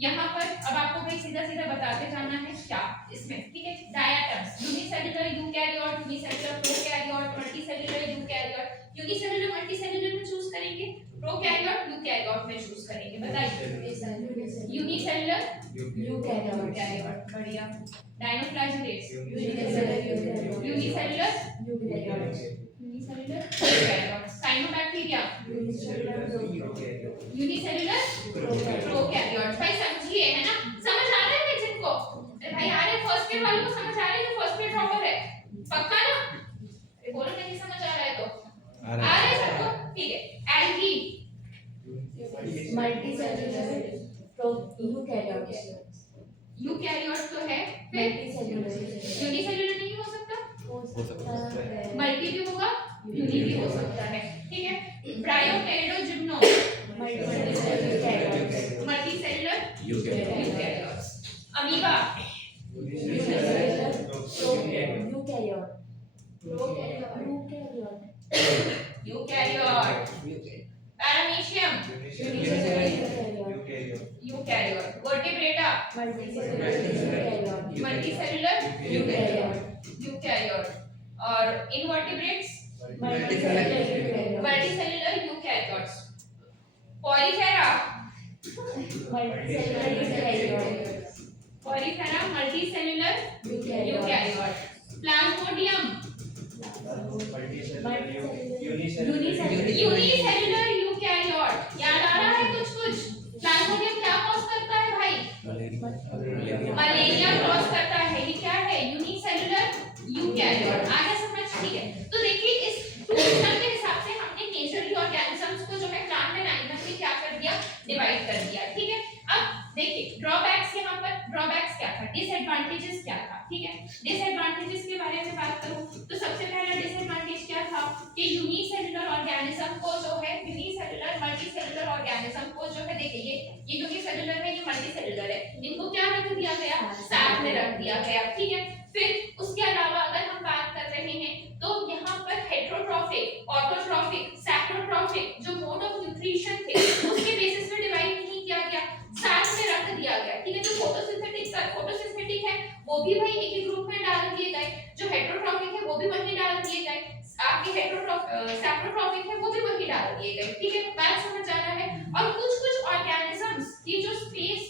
यहाँ पर अब आपको भाई सीधा सीधा बताते जाना है क्या इसमें, ठीक है। Diatoms unicellular eukaryote, unicellular prokaryote, multicellular eukaryote. Unicellular multicellular में चूज करेंगे, प्रोकैरियोट यूकैरियोट में चूज करेंगे, बताइए। यूनिसेल्युलर यूकैरियोट, बढ़िया। Dinoflagellates unicellular eukaryote. Cyanobacteria unicellular prokaryote. भाई समझिए, है ना, समझ आ रहा है जिनको? भाई आ रहे फर्स्ट ईयर वालों को समझ आ रहा है जो फर्स्ट ईयर ड्रॉपर है? पक्का ना? बोलो नहीं समझ आ रहा है तो आ रहा है सबको, ठीक है। एल्गी मल्टीसेल्युलर यूकैरियोट तो है, फिर यूनिसेल्युलर नहीं हो सकता, मल्टी भी होगा, यूनि भी हो सकता है, ठीक है। Bryo pterido gymno multicellular eukaryotes. Amoeba eukaryote. Paramecium eukaryote. Vertebrata multicellular eukaryote. और invertebrates multicellular eukaryotes. Porifera multicellular eukaryote. Plasmodium unicellular eukaryote. याद आ रहा है कुछ? प्लाज्मोडियम क्या कॉज करता है भाई? मलेरिया कॉज करता है। ये क्या है? Unicellular eukaryote. आगे समझ, ठीक है। तो देखिए इस टू सिस्टम के हिसाब से हमने मेजरली ऑर्गेनिजम्स को जो है प्लांट एंड एनिमल में क्या कर दिया? डिवाइड कर दिया, ठीक है। अब देखिए ड्रॉबैक्स, यहाँ पर ड्रॉबैक्स क्या था, डिसएडवांटेजेस क्या था, ठीक है। डिसएडवांटेजेस के बारे में बात करूं तो सबसे पहला डिसएडवांटेज क्या था कि यूनिसेल्युलर ऑर्गेनिज्म को जो है, यूनिसेल्युलर मल्टीसेल्युलर ऑर्गेनिज्म को जो है, देखिए ये यूनिसेल्युलर है, ये मल्टीसेल्युलर है, इनको क्या रख दिया गया? साथ में रख दिया गया, ठीक है। फिर उसके अलावा अगर हम बात कर रहे हैं तो यहाँ पर हेटेरोट्रॉफिक, ऑटोट्रॉफिक, सैप्रोट्रॉफिक जो मोड ऑफ न्यूट्रिशन थे उसके बेसिस पे डिवाइड नहीं किया गया, साथ में रख दिया गया, ठीक है। जो फोटोसिंथेटिक है वो भी भाई एक ही ग्रुप में डाल दिए गए, जो हेटेरोट्रॉफिक है वो भी वहीं डाल दिए गए, आपके सैप्रोट्रॉफिक है वो भी वहीं डाल दिए गए, ठीक है। बात समझ आ रहा है। और कुछ ऑर्गेनिजम्स की जो प्लेस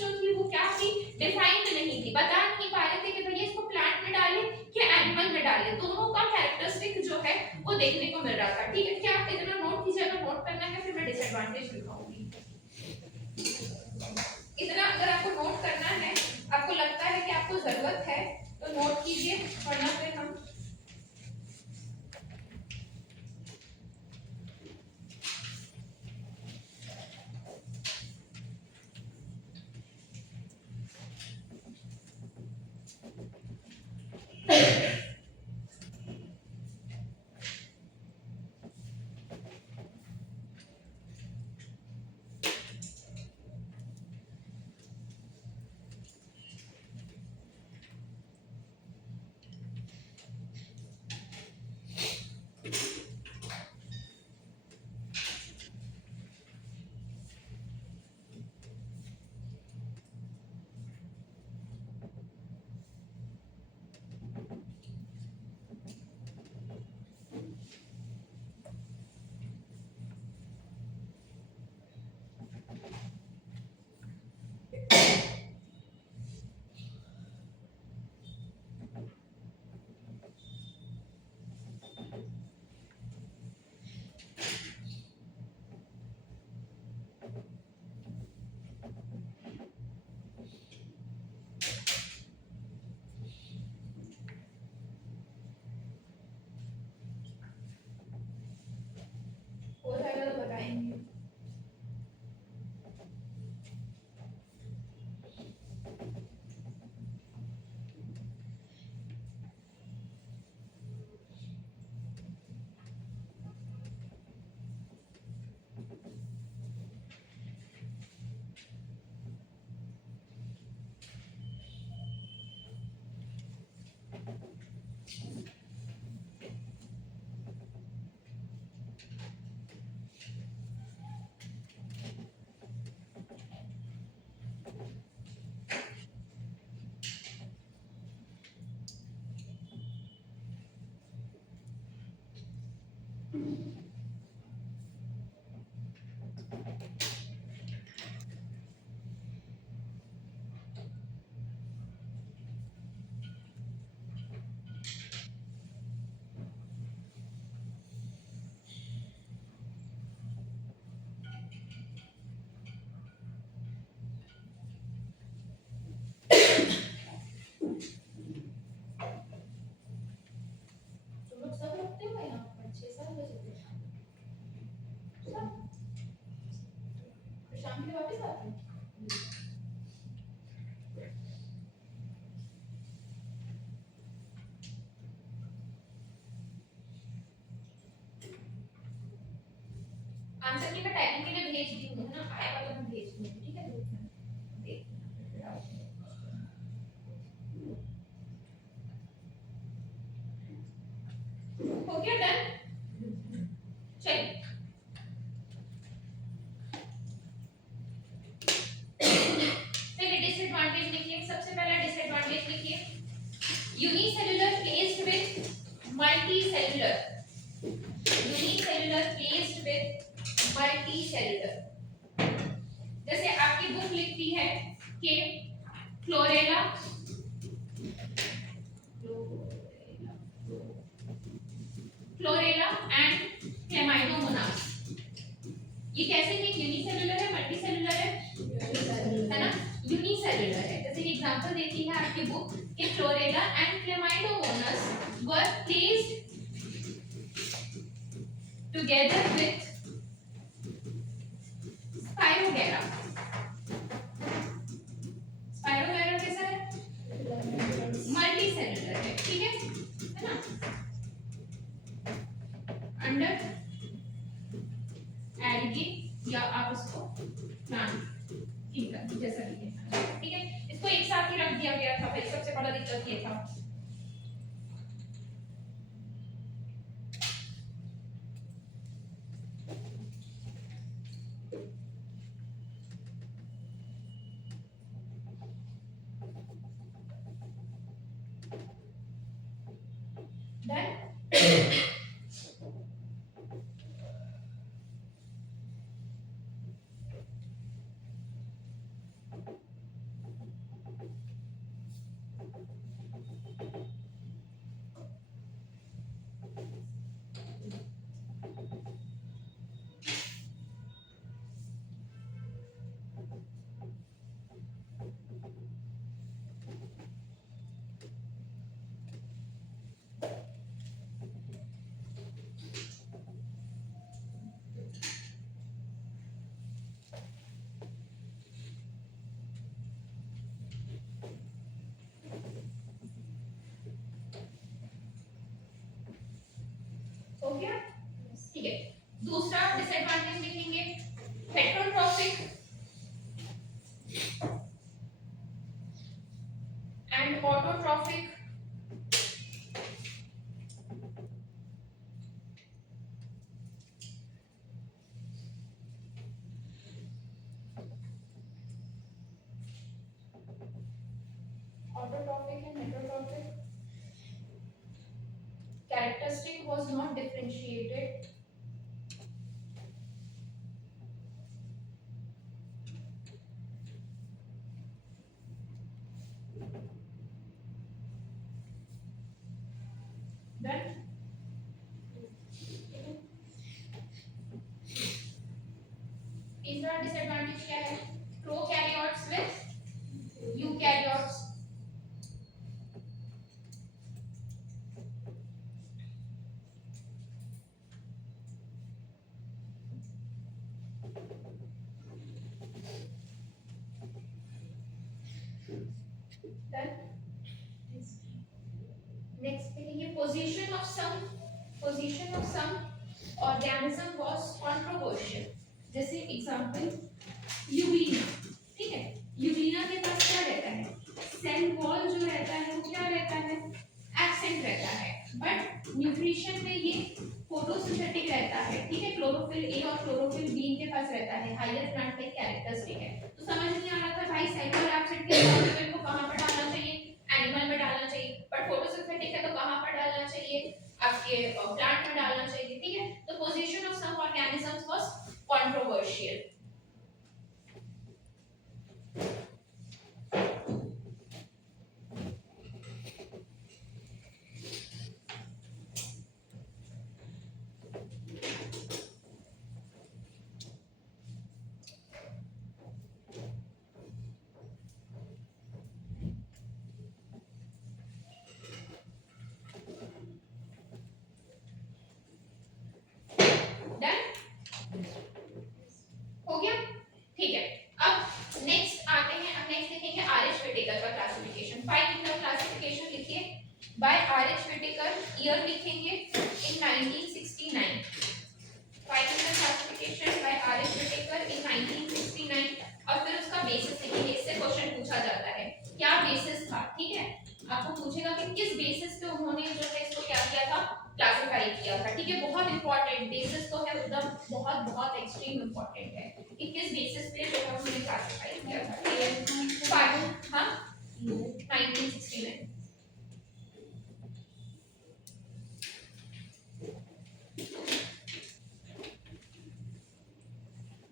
जो थी वो क्या थी? डिफाइंड नहीं थी, बता नहीं पा रहे थे कि भैया इसको प्लांट में डालें कि एनिमल में डालें, दोनों का कैरेक्टरिस्टिक जो है वो देखने को मिल रहा था, ठीक है। क्या आप इतना नोट कीजिए, अगर नोट करना है फिर मैं डिसएडवांटेज दिखाऊंगी। इतना अगर आपको नोट करना है, आपको लगता है कि आपको जरूरत है तो नोट कीजिए, वरना फिर हम था तो शाम के लिए वापस आते हैं। आंसर की मैं टाइपिंग के लिए भेज दी हूँ ना, आएगा तो मैं भेज दूंगी, ठीक है ग्रुप में देख हो गया डन। चलिए फिर डिसएडवांटेज लिखिए। सबसे पहला डिसएडवांटेज लिखिए, unicellular placed with multicellular, unicellular placed with multicellular. जैसे आपकी बुक लिखती है कि क्लोरेला क्लोरेला एंड क्लेमाइडोमोनास, ये कैसे है, यूनिसेल्युलर है मल्टीसेल्युलर है ना, यूनिसेल्युलर है। जैसे कि एग्जांपल देती है आपकी बुक कि chlorella and chlamydomonas were placed together with spirogyra. Spirogyra कैसा है, मल्टीसेल्युलर है, ठीक है ना, अंडर एल्गे या आप इसको प्लांट जैसा भी कहना है, ठीक है। इसको एक साथ ही रख दिया गया था भाई, सबसे बड़ा दिक्कत ये था। डन। हो गया, ठीक है। दूसरा डिसएडवांटेज लिखेंगे, heterotrophic and autotrophic. Autotrophic and heterotrophic characteristic was not differentiated then तीसरा डिसएडवांटेज क्या है, प्रोकैरियोट्स विद यूकैरियोट्स। नेक्स्ट लिखिए, position of some organism was controversial। जैसे एग्जांपल यूग्लिना, ठीक है, यूग्लिना के पास क्या रहता है, सेल वॉल जो रहता है वो क्या रहता है, एब्सेंट रहता है, बट न्यूट्रिशन में ये फोटोसिंथेटिक रहता है, ठीक है। क्लोरोफिल ए और क्लोरोफिल बी के पास रहता है, हायर प्लांट लाइक कैरेक्टरिस्टिक है। तो समझ नहीं आ रहा था भाई सेल वॉल एब्सेंट के क्लोरोफिल को कहां पर डालना चाहिए, एनिमल में डालना चाहिए, बट फोटोसिंथेटिक है तो कहां पर डालना चाहिए, आपके प्लांट में डालना चाहिए, ठीक है। तो position of some organisms was controversial. जो है एकदम बहुत बहुत एक्सट्रीम इंपॉर्टेंट है कि किस बेसिस पे जो है उन्होंने क्लासिफाई किया था ये पार्ट हाँ 1960 में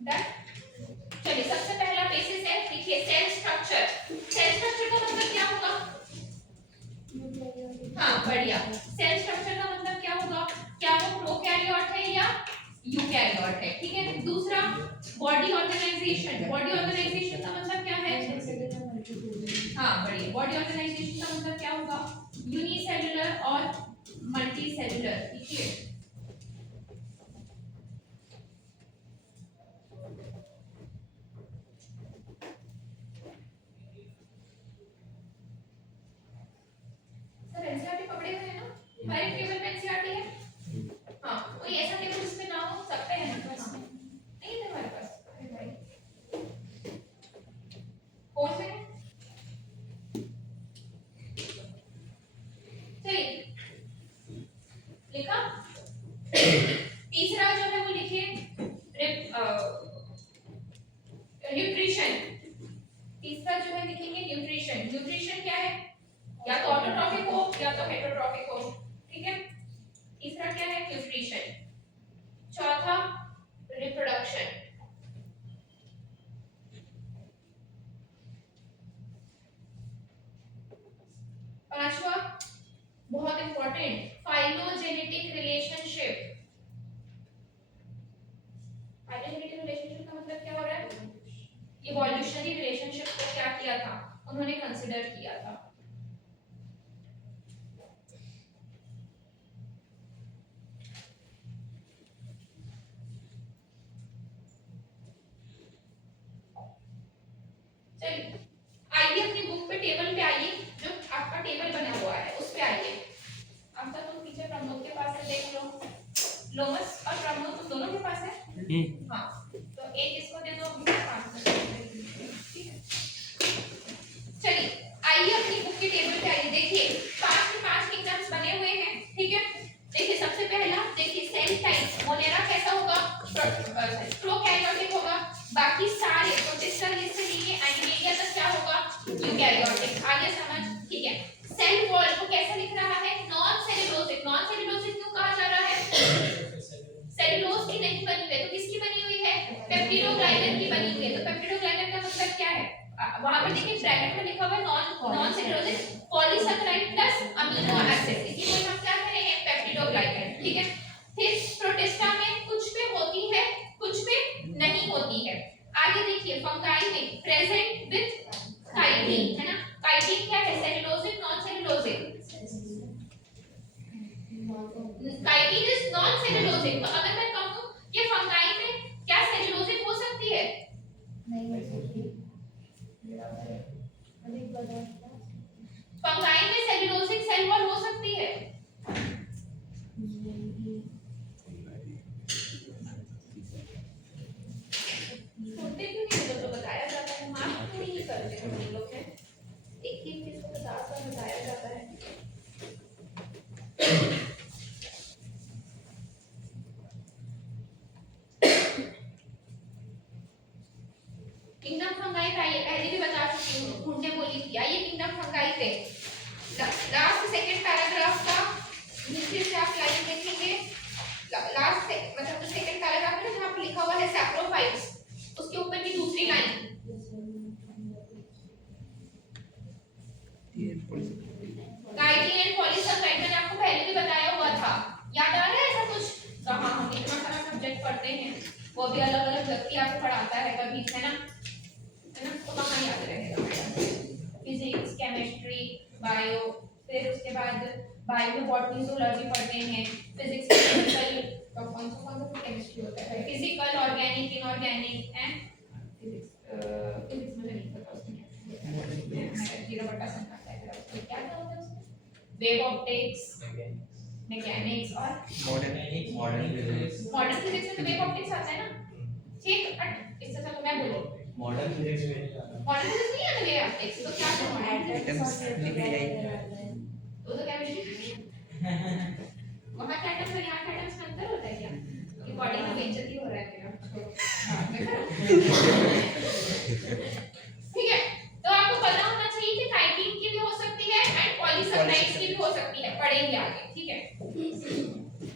डन। चलिए सबसे पहला बेसिस है देखिए सेल स्ट्रक्चर। सेल स्ट्रक्चर का मतलब क्या होगा? हाँ बढ़िया। सेल स्ट्रक्चर का मतलब क्या होगा? क्या वो प्रोकैरियोट है या यूकैरियोट है? ठीक है। दूसरा बॉडी ऑर्गेनाइजेशन। बॉडी ऑर्गेनाइजेशन का मतलब क्या है? हाँ बढ़िया। बॉडी ऑर्गेनाइजेशन का मतलब क्या होगा? यूनिसेलुलर और मल्टीसेलुलर। ठीक है। सर एनसीईआरटी पकड़े हुए हैं ना? हमारे टेबल पे एनसीईआरटी है। हाँ कोई ऐसा टेबल जिसमें ना हो? सब पे है ना? नहीं है हमारे पास। अरे भाई कौन से है? चलिए लिखा। तीसरा जो है वो लिखिए न्यूट्रिशन। तीसरा जो है लिखेंगे न्यूट्रिशन। न्यूट्रिशन क्या है? या तो ऑटोट्रॉफिक हो या तो हेटरोट्रॉफिक हो। ठीक है। तीसरा क्या है? न्यूट्रिशन। चौथा रिप्रोडक्शन। पांचवा बहुत important phylogenetic relationship. Phylogenetic relationship का मतलब क्या हो रहा है? इवोल्यूशनरी रिलेशनशिप को क्या किया था? उन्होंने कंसीडर किया था। चलिए आइए अपनी बुक पे टेबल पे आइए, जो आपका टेबल बना हुआ है उस पे आइए। आपका तो पीछे प्रमोद के पास है, देख लो। लोमस और प्रमोद तुम दोनों के पास है? हाँ तो एक इसको दे दो, मुझे 5 ठीक है। चलिए आइए अपनी बुक के टेबल पे आइए। देखिए 5 के 5 किंगडम्स बने हुए हैं। ठीक है। देखिए सबसे पहला देखिए सेल टाइप मोनेरा कैसा होगा? प्रोकैरियोटिक होगा। बाकी सारे प्रोटिस्टा लिस्ट से लिए एनिमेलिया तक क्या होगा? यूकैरियोटिक। आगे समझ? ठीक है। सेल वॉल को कैसे लिख रहा है? Non cellulosic. नॉन सेलुलोजिक क्यों कहा जा रहा है? सेलुलोज की नहीं बनी हुई है तो किसकी बनी हुई है? पेप्टिडोग्लाइकन की बनी हुई है। तो पेप्टिडोग्लाइकन का मतलब क्या है? वहां पर देखिए ब्रैकेट में लिखा हुआ है non cellulosic polysaccharide plus amino acid, इसी को हम क्या करेंगे? पेप्टिडोग्लाइकन। ठीक है। फिर प्रोटिस्टा में कुछ पे होती है कुछ पे नहीं होती है। आगे देखिए फंगाई में प्रेजेंट विद काइटिन है ना? काइटिन क्या है? Cellulosic non cellulosic? Chitin is non cellulosic. तो अगर मैं कहूं कि फंगाई में क्या सेलुलोजिक हो सकती है? नहीं हो सकती। अधिक बदल फंगाई में सेलुलोजिक सेल वॉल हो सकती है? सुनते क्यों नहीं हो? तो बताया जाता है, मार्क क्यों नहीं करते हम लोग हैं? एक ही चीज को 50 बार बताया जाता है। किंगडम फंगाई पे आइए, पहले भी बता चुकी हूँ, ढूंढने बोली थी। आइए किंगडम फंगाई पे लास्ट सेकंड पैराग्राफ का नीचे से आप लाइन देखेंगे। लास्ट से मतलब जो सेकंड पैराग्राफ है ना जहाँ पे लिखा हुआ है सैप्रोफाइट्स, उसके ऊपर की दूसरी लाइन। काइटिन एंड पॉलीसैकेराइड मैंने आपको पहले भी बताया हुआ था, याद आ रहा है ऐसा कुछ? कहाँ हम इतना सारा सब्जेक्ट पढ़ते हैं, वो भी अलग अलग व्यक्ति आपको पढ़ाता है कभी, है ना? तो कहाँ याद रहेगा? फिजिक्स, केमिस्ट्री, बायो, फिर उसके बाद बायो में बॉटनी जूलॉजी पढ़ते हैं, फिजिक्स में केमिकल, कौन सा केमिस्ट्री होता है? Physical, organic, inorganic and physics में नहीं पता उसमें जीरो बटा संख्या क्या होता है उसमें? वेव ऑप्टिक्स, मैकेनिक्स और मॉडर्न फिजिक्स। मॉडर्न फिजिक्स में तो वेव ऑप्टिक्स आता है ना? ठीक है। इससे चलो मैं बोलूं मॉडर्न फिजिक्स में मॉडर्न फिजिक्स नहीं आता वेव ऑप्टिक्स तो क्या है मॉडर्न एटम्स लिखी जाएगी। वो तो केमिस्ट्री वहां के एटम्स और यहाँ के एटम्स में अंतर होता है क्या? ये बॉडी में बेइज्जती हो रहा है मेरा। ठीक है, तो आपको पता होना चाहिए कि काइटिन की भी हो सकती है एंड पॉलीसैकेराइड्स की भी हो सकती है, पढ़ेंगे आगे। ठीक है,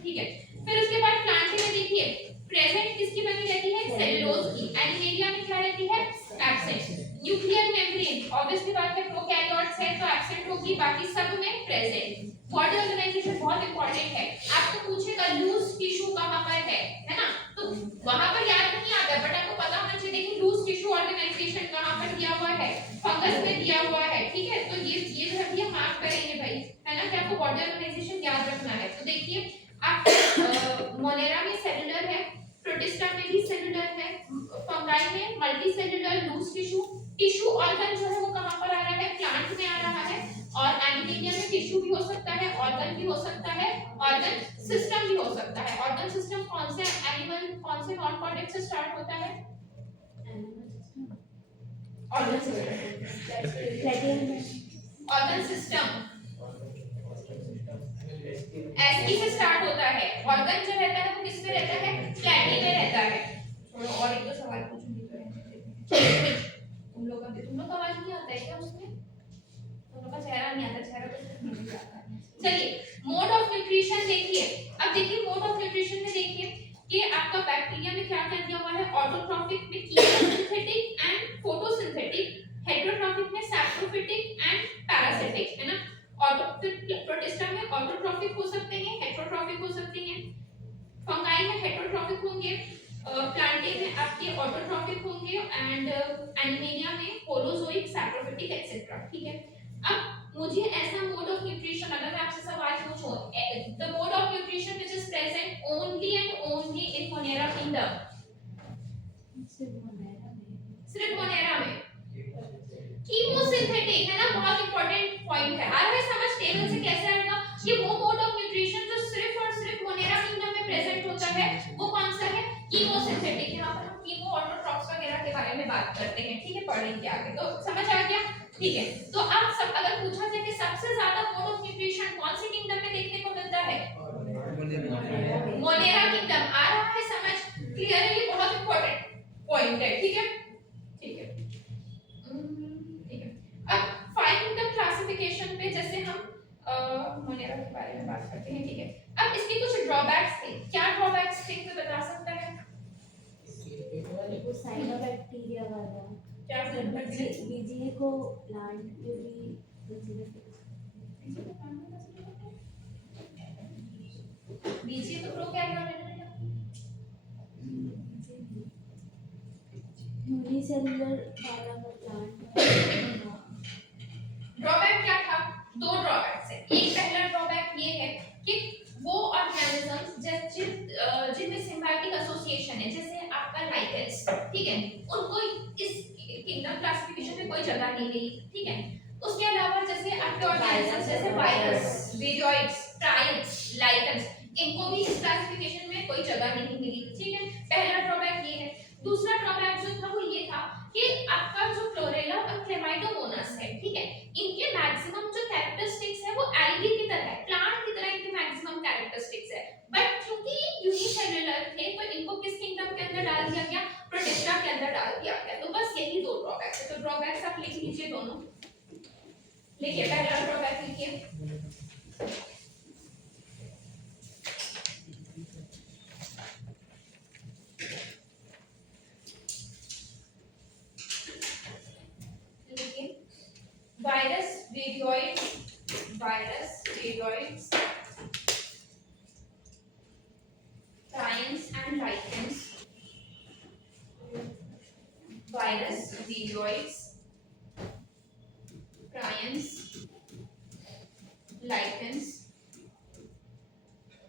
ठीक है। फिर उसके बाद प्लांट में देखिए प्रेजेंट किसकी बनी रहती है, सेलुलोज की। एनिमेलिया में क्या रहती है, एब्सेंट। न्यूक्लियर मेम्ब्रेन ऑब्वियसली बात है प्रोकैरियोट्स है तो एब्सेंट होगी, बाकी सब में प्रेजेंट। बॉडी ऑर्गेनाइजेशन बहुत इंपॉर्टेंट है, आपको पूछेगा लूज टिश्यू कहां पर है ना, तो वहां पर याद नहीं आता बट आपको पता होना चाहिए। देखिए लूज टिश्यू ऑर्गेनाइजेशन कहां पर दिया हुआ है, फंगस में दिया हुआ है। ठीक है, तो ये जो है मार्क करेंगे भाई, है ना, कि आपको बॉडी ऑर्गेनाइजेशन याद रखना है। तो देखिए आप मोनेरा में सेलुलर है, प्रोटिस्टा में भी सेलुलर है, फंगाई में multi cellular loose tissue. Tissue organ जो है वो कहां पर आ रहा है, प्लांट में आ रहा है। और एनिमेलिया में टिश्यू भी हो सकता है, ऑर्गन भी हो सकता है, ऑर्गन सिस्टम भी हो सकता है। ऑर्गन सिस्टम कौन से एनिमल कौन से नॉन कॉर्डेट से स्टार्ट होता है, organ system, organ system ST से स्टार्ट होता है। ऑर्गन जो रहता है वो किस में रहता है, प्लैटी में रहता है। थोड़ा और एक दो सवाल पूछूंगी तुम लोग का आवाज नहीं आता है क्या उसमें, तुम लोग का चेहरा नहीं आता, चेहरा तो सिर्फ मुझे आता है। चलिए मोड ऑफ न्यूट्रिशन देखिए। अब देखिए मोड ऑफ न्यूट्रिशन में देखिए कि आपका बैक्टीरिया में क्या क्या दिया हुआ है, ऑटोट्रॉफिक में कीमोसिंथेटिक एंड फोटोसिंथेटिक, हेटेरोट्रॉफिक में सैप्रोफिटिक एंड पैरासिटिक, है ना। प्रोटिस्टा में ऑटोट्रॉफिक हो सकते हैं, हेटेरोट्रॉफिक हो सकते हैं। फंगाई में हेटेरोट्रॉफिक होंगे, प्लांटे में आपके ऑटोट्रॉफिक होंगे एंड एनिमेलिया में होलोजोइक, सैप्रोफिटिक एक्सेट्रा। ठीक है, अब मुझे ऐसा मोड ऑफ न्यूट्रिशन अगर मैं आपसे सवाल पूछूं, the mode of nutrition which is present only and only in Monera kingdom, सिर्फ मोनेरा में कीमोसिंथेटिक, है ना, बहुत इंपॉर्टेंट पॉइंट है। आ रहा है समझ, टेबल से कैसे आएगा, ये वो मोड ऑफ न्यूट्रिशन जो सिर्फ और सिर्फ मोनेरा किंगडम में प्रेजेंट होता है, वो कौन सा है, कीमोसिंथेटिक। यहां पर हम कीमो ऑटोट्रॉफ्स वगैरह के बारे में बात करते हैं। ठीक है, पढ़ेंगे आगे, तो समझ आ गया। ठीक है, तो आप सब अगर पूछा जाए कि सबसे ज्यादा मोड ऑफ न्यूट्रिशन कौन से किंगडम में देखने को मिलता है, मोनेरा किंगडम। आ रहा है समझ, क्लियर है, ये बहुत इंपॉर्टेंट पॉइंट है। ठीक है, ठीक है, ठीक है। अब 5 किंगडम क्लासिफिकेशन पे जैसे हम मोनेरा के बारे में बात करते हैं। ठीक है, अब इसके कुछ ड्रॉबैक्स थे, क्या ड्रॉबैक्स थे कोई बता सकता है, वो साइनोबैक्टीरिया वाला क्या बीजीए को प्लांट में भी बीजीए तो प्रोकैरियोट है ना, यूनिसेलुलर वाला का प्लांट। ड्रॉबैक क्या था, 2 ड्रॉबैक्स है। एक पहला ड्रॉबैक ये है कि वो ऑर्गेनिजम्स जिनमें सिम्बायोटिक एसोसिएशन है, जैसे आपका लाइकेंस, ठीक है, उनको इस किंगडम क्लासिफिकेशन में कोई जगह नहीं मिली। ठीक है, उसके अलावा जैसे आपके ऑर्गेनिजम्स जैसे वायरस, वीरोइड्स, प्राइड्स, लाइकेंस, इनको भी इस क्लासिफिकेशन में कोई जगह नहीं मिली। ठीक है, पहला ड्रॉबैक ये है। दूसरा ड्रॉबैक जो था वो ये था कि आपका जो क्लोरेला और क्लेमाइडोमोनास है, ठीक है, इनके मैक्सिमम जो कैरेक्टरिस्टिक्स है वो एल्गी की तरह है, प्लांट की तरह इनके मैक्सिमम कैरेक्टरिस्टिक्स है, बट क्योंकि यूनिसेलुलर थे तो इनको किस किंगडम के अंदर डाल दिया गया, प्रोटिस्टा के अंदर डाल दिया गया। तो बस यही 2 ड्रॉबैक्स है। तो ड्रॉबैक्स आप लिख लीजिए दोनों, लिखिए पहला ड्रॉबैक लिखिए, virus, viroids, prions and lichens, virus, viroids, prions, lichens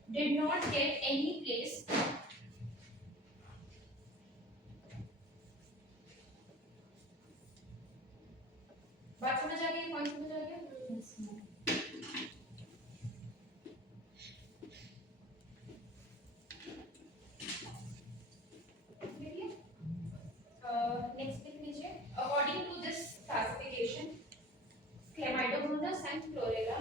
did not get any place बात समझ आ गई, पॉइंट समझ आ गया। नेक्स्ट लिख लीजिए, according to this classification Chlamydomonas and Chlorella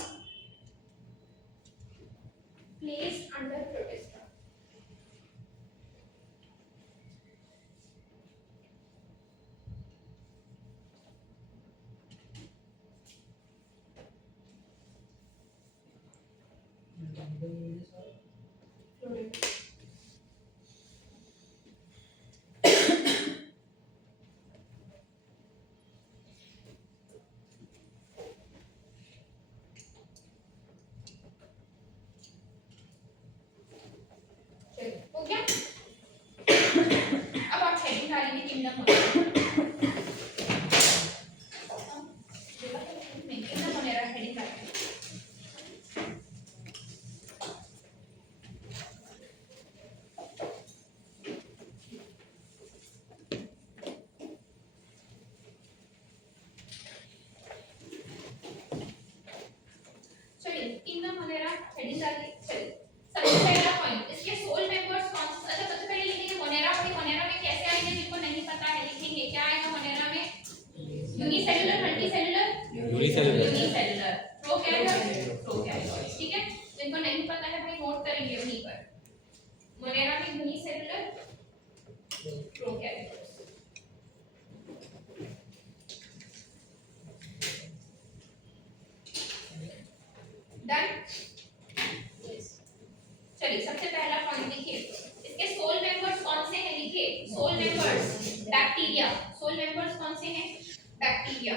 placed under Protista. फ्लोरेट। हो गया। अब आप हेडिंग डालेंगे किंगडम मोनेरा हेडिंग डालेंगे। चलिए किंगडम मोनेरा हेडिंग डालिए। चलिए सबसे पहला पॉइंट, इसके सोल मेंबर्स कौन से? अच्छा सबसे पहले लिखेंगे मोनेरा में कैसे आएंगे, जिनको नहीं पता है लिखेंगे क्या आएगा मोनेरा में। Unicellular, multicellular, unicellular, prokaryotes. ठीक है, जिनको नहीं पता है भाई नोट करेंगे वहीं पर। मोनेरा में यूनिसेलुलर, प्रोकैरियोट्स। डन। चलिए सबसे पहला पॉइंट लिखिए, इसके सोल मेंबर्स कौन से हैं लिखिए। Sole members bacteria, sole members कौन से हैं? बैक्टीरिया।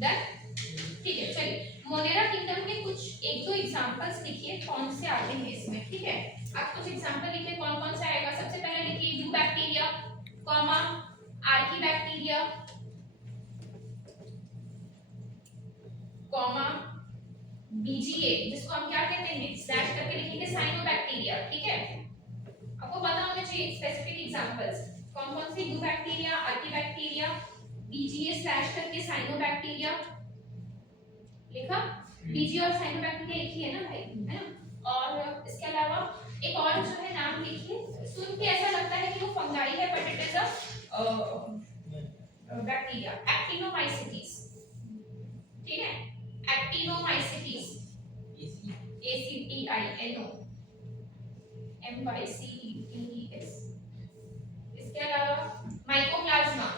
डन। ठीक है, चलिए मोनेरा किंगडम के कुछ एक दो एग्जांपल्स लिखिए कौन से आते हैं इसमें। ठीक है, आप कुछ एग्जांपल लिखिए कौन कौन सा आएगा। सबसे पहले लिखिए eubacteria, comma archaebacteria, comma BGA, जिसको हम क्या कहते हैं स्लैश करके लिखेंगे साइनोबैक्टीरिया। ठीक है, आपको पता होना चाहिए स्पेसिफिक एग्जांपल्स कौन कौन से। Eubacteria, archaebacteria, BGA slash करके साइनोबैक्टीरिया लिखा। बीजी और साइनोबैक्टीरिया एक ही है ना भाई, है ना। और इसके अलावा एक और जो है नाम लिखिए, सुन के ऐसा लगता है कि वो फंगाई है but it is a bacteria, actinomycetes. ठीक है, एक्टिनोमाइसीटीज, ACTINOMYCETES। इसके अलावा माइकोप्लाज्मा,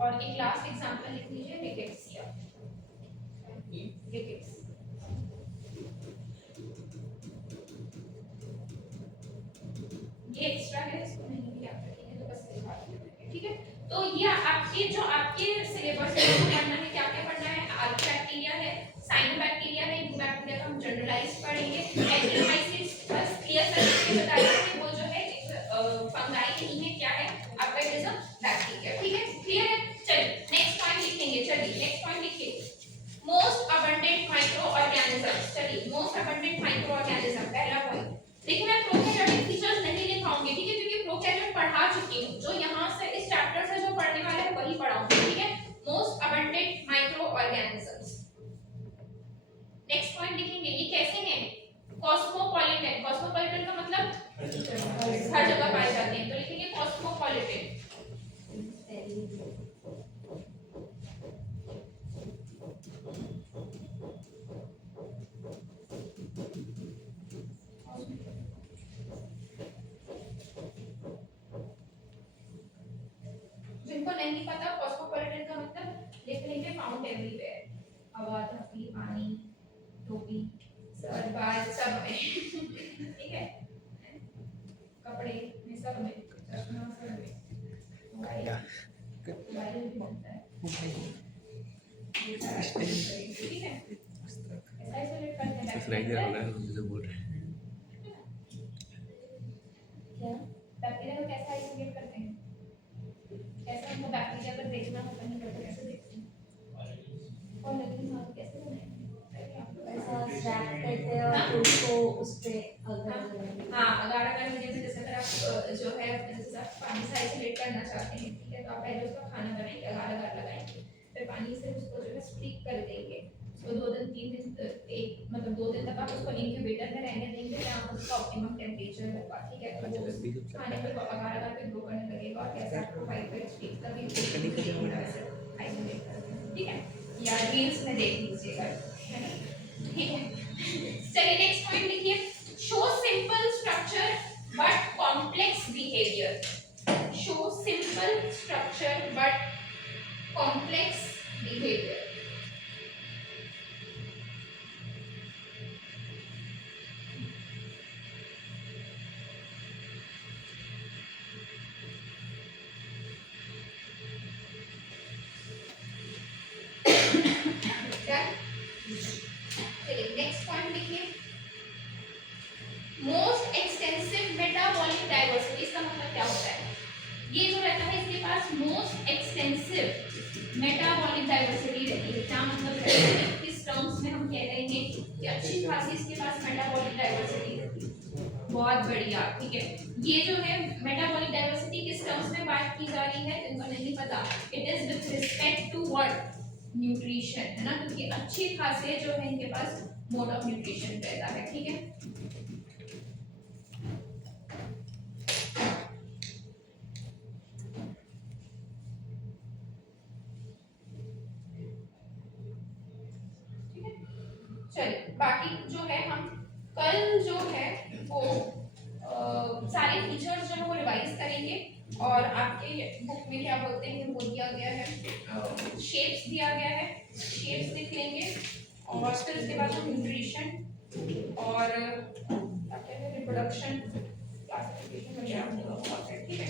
और एक लास्ट एग्जांपल लिख लीजिए रिकेट्सिया। रिकेट्स ये एक्स्ट्रा है, इसको नहीं भी आप रखेंगे तो बस दिखा देंगे। ठीक है, तो ये आपके सिलेबस में पढ़ना है, क्या क्या पढ़ना है। आर्की बैक्टीरिया है, साइनोबैक्टीरिया है, यू बैक्टीरिया का हम जनरलाइज पढ़ेंगे। एक्टिनोमाइसीट्स बस क्लियर करके बताइए कि वो जो है फंगाई नहीं है, क्या है आपका, इट इज अ बैक्टीरिया। ठीक है, क्लियर है। चलिए नेक्स्ट पॉइंट लिखेंगे। चलिए नेक्स्ट पॉइंट लिखिए, मोस्ट अबंडेंट माइक्रो ऑर्गेनिजम्स। चलिए मोस्ट अबंडेंट माइक्रो ऑर्गेनिज्म पहला पॉइंट। देखिए मैं प्रोकैरियोटिक फीचर्स नहीं लिखाऊंगी, ठीक है, क्योंकि प्रोकैरियोट पढ़ा चुकी हूं। जो यहां से इस चैप्टर से जो पढ़ने वाला है वही पढ़ाऊंगी। ठीक है, most abundant micro organisms. Next point लिखेंगे, ये कैसे हैं? कॉस्मोपॉलिटन। कॉस्मोपॉलिटन का मतलब हर जगह पाए जाते हैं, तो लिखेंगे कॉस्मोपॉलिटन। जिनको नहीं पता कॉस्मोपॉलिटन का मतलब लिख लेंगे फाउंड एवरीवेयर, हवा, धरती, पानी, टोपी, सर, बाल सब में। ठीक है, कपड़े में सब में, चश्मा सब में, मोबाइल भी बनता है। ठीक है, ऐसा आइसोलेट करते हैं बैक्टीरिया क्या को कैसे आइसोलेट करते हैं, कैसे हमको बैक्टीरिया अगर देखना हो कहीं पर तो कैसे देखते हैं, और लेकिन हम कैसे बनाएंगे ऐसा स्ट्रैप करते हैं और उसको उस पे अगर हाँ अगार अगर जैसे अगर आप जो है जैसे आप पानी से आइसोलेट करना चाहते हैं, ठीक है, तो आप पहले उसका खाना बनाएंगे, अगार लगाएंगे, फिर पानी से उसको जो है स्टीक कर देंगे, उसको 2 दिन 3 दिन एक मतलब 2 दिन तक आप उसको इंक्यूबेटर में रहने देंगे जहाँ पर उसका ऑप्टिमम टेम्परेचर होगा। ठीक है, तो वो खाने पर अगार पे ग्रो करने लगेगा और कैसे आपको वाइट वाइट स्टीक का भी आइसोलेट ठीक है, या रील्स में देख लीजिएगा, ठीक है। चलिए नेक्स्ट पॉइंट लिखिए, show simple structure but complex behaviour. Show simple structure but complex behaviour. Next point लिखिए, मोस्ट एक्सटेंसिव मेटाबॉलिक डाइवर्सिटी। इसका मतलब क्या होता है, ये जो रहता है इसके पास मोस्ट एक्सटेंसिव मेटाबॉलिक डाइवर्सिटी रहती है। क्या मतलब है, किस टर्म्स में हम कह रहे हैं कि अच्छी खासी इसके पास मेटाबॉलिक डाइवर्सिटी रहती है। बहुत बढ़िया, ठीक है। ये जो है मेटाबॉलिक डाइवर्सिटी किस टर्म्स में बात की जा रही है, तुमको नहीं पता, it is with respect to what, nutrition, है ना, क्योंकि अच्छे खासे जो है इनके पास मोड ऑफ न्यूट्रिशन रहता है, ठीक है। चलिए बाकी जो है हम कल जो है वो सारे फीचर्स जो है वो रिवाइज करेंगे, और आपके बुक में क्या बोलते हैं वो दिया गया है, शेप्स दिया गया है, शेप्स लिख लेंगे, और फिर उसके बाद हम न्यूट्रिशन और क्या कहते हैं रिप्रोडक्शन क्लासिफिकेशन वगैरह, ठीक है।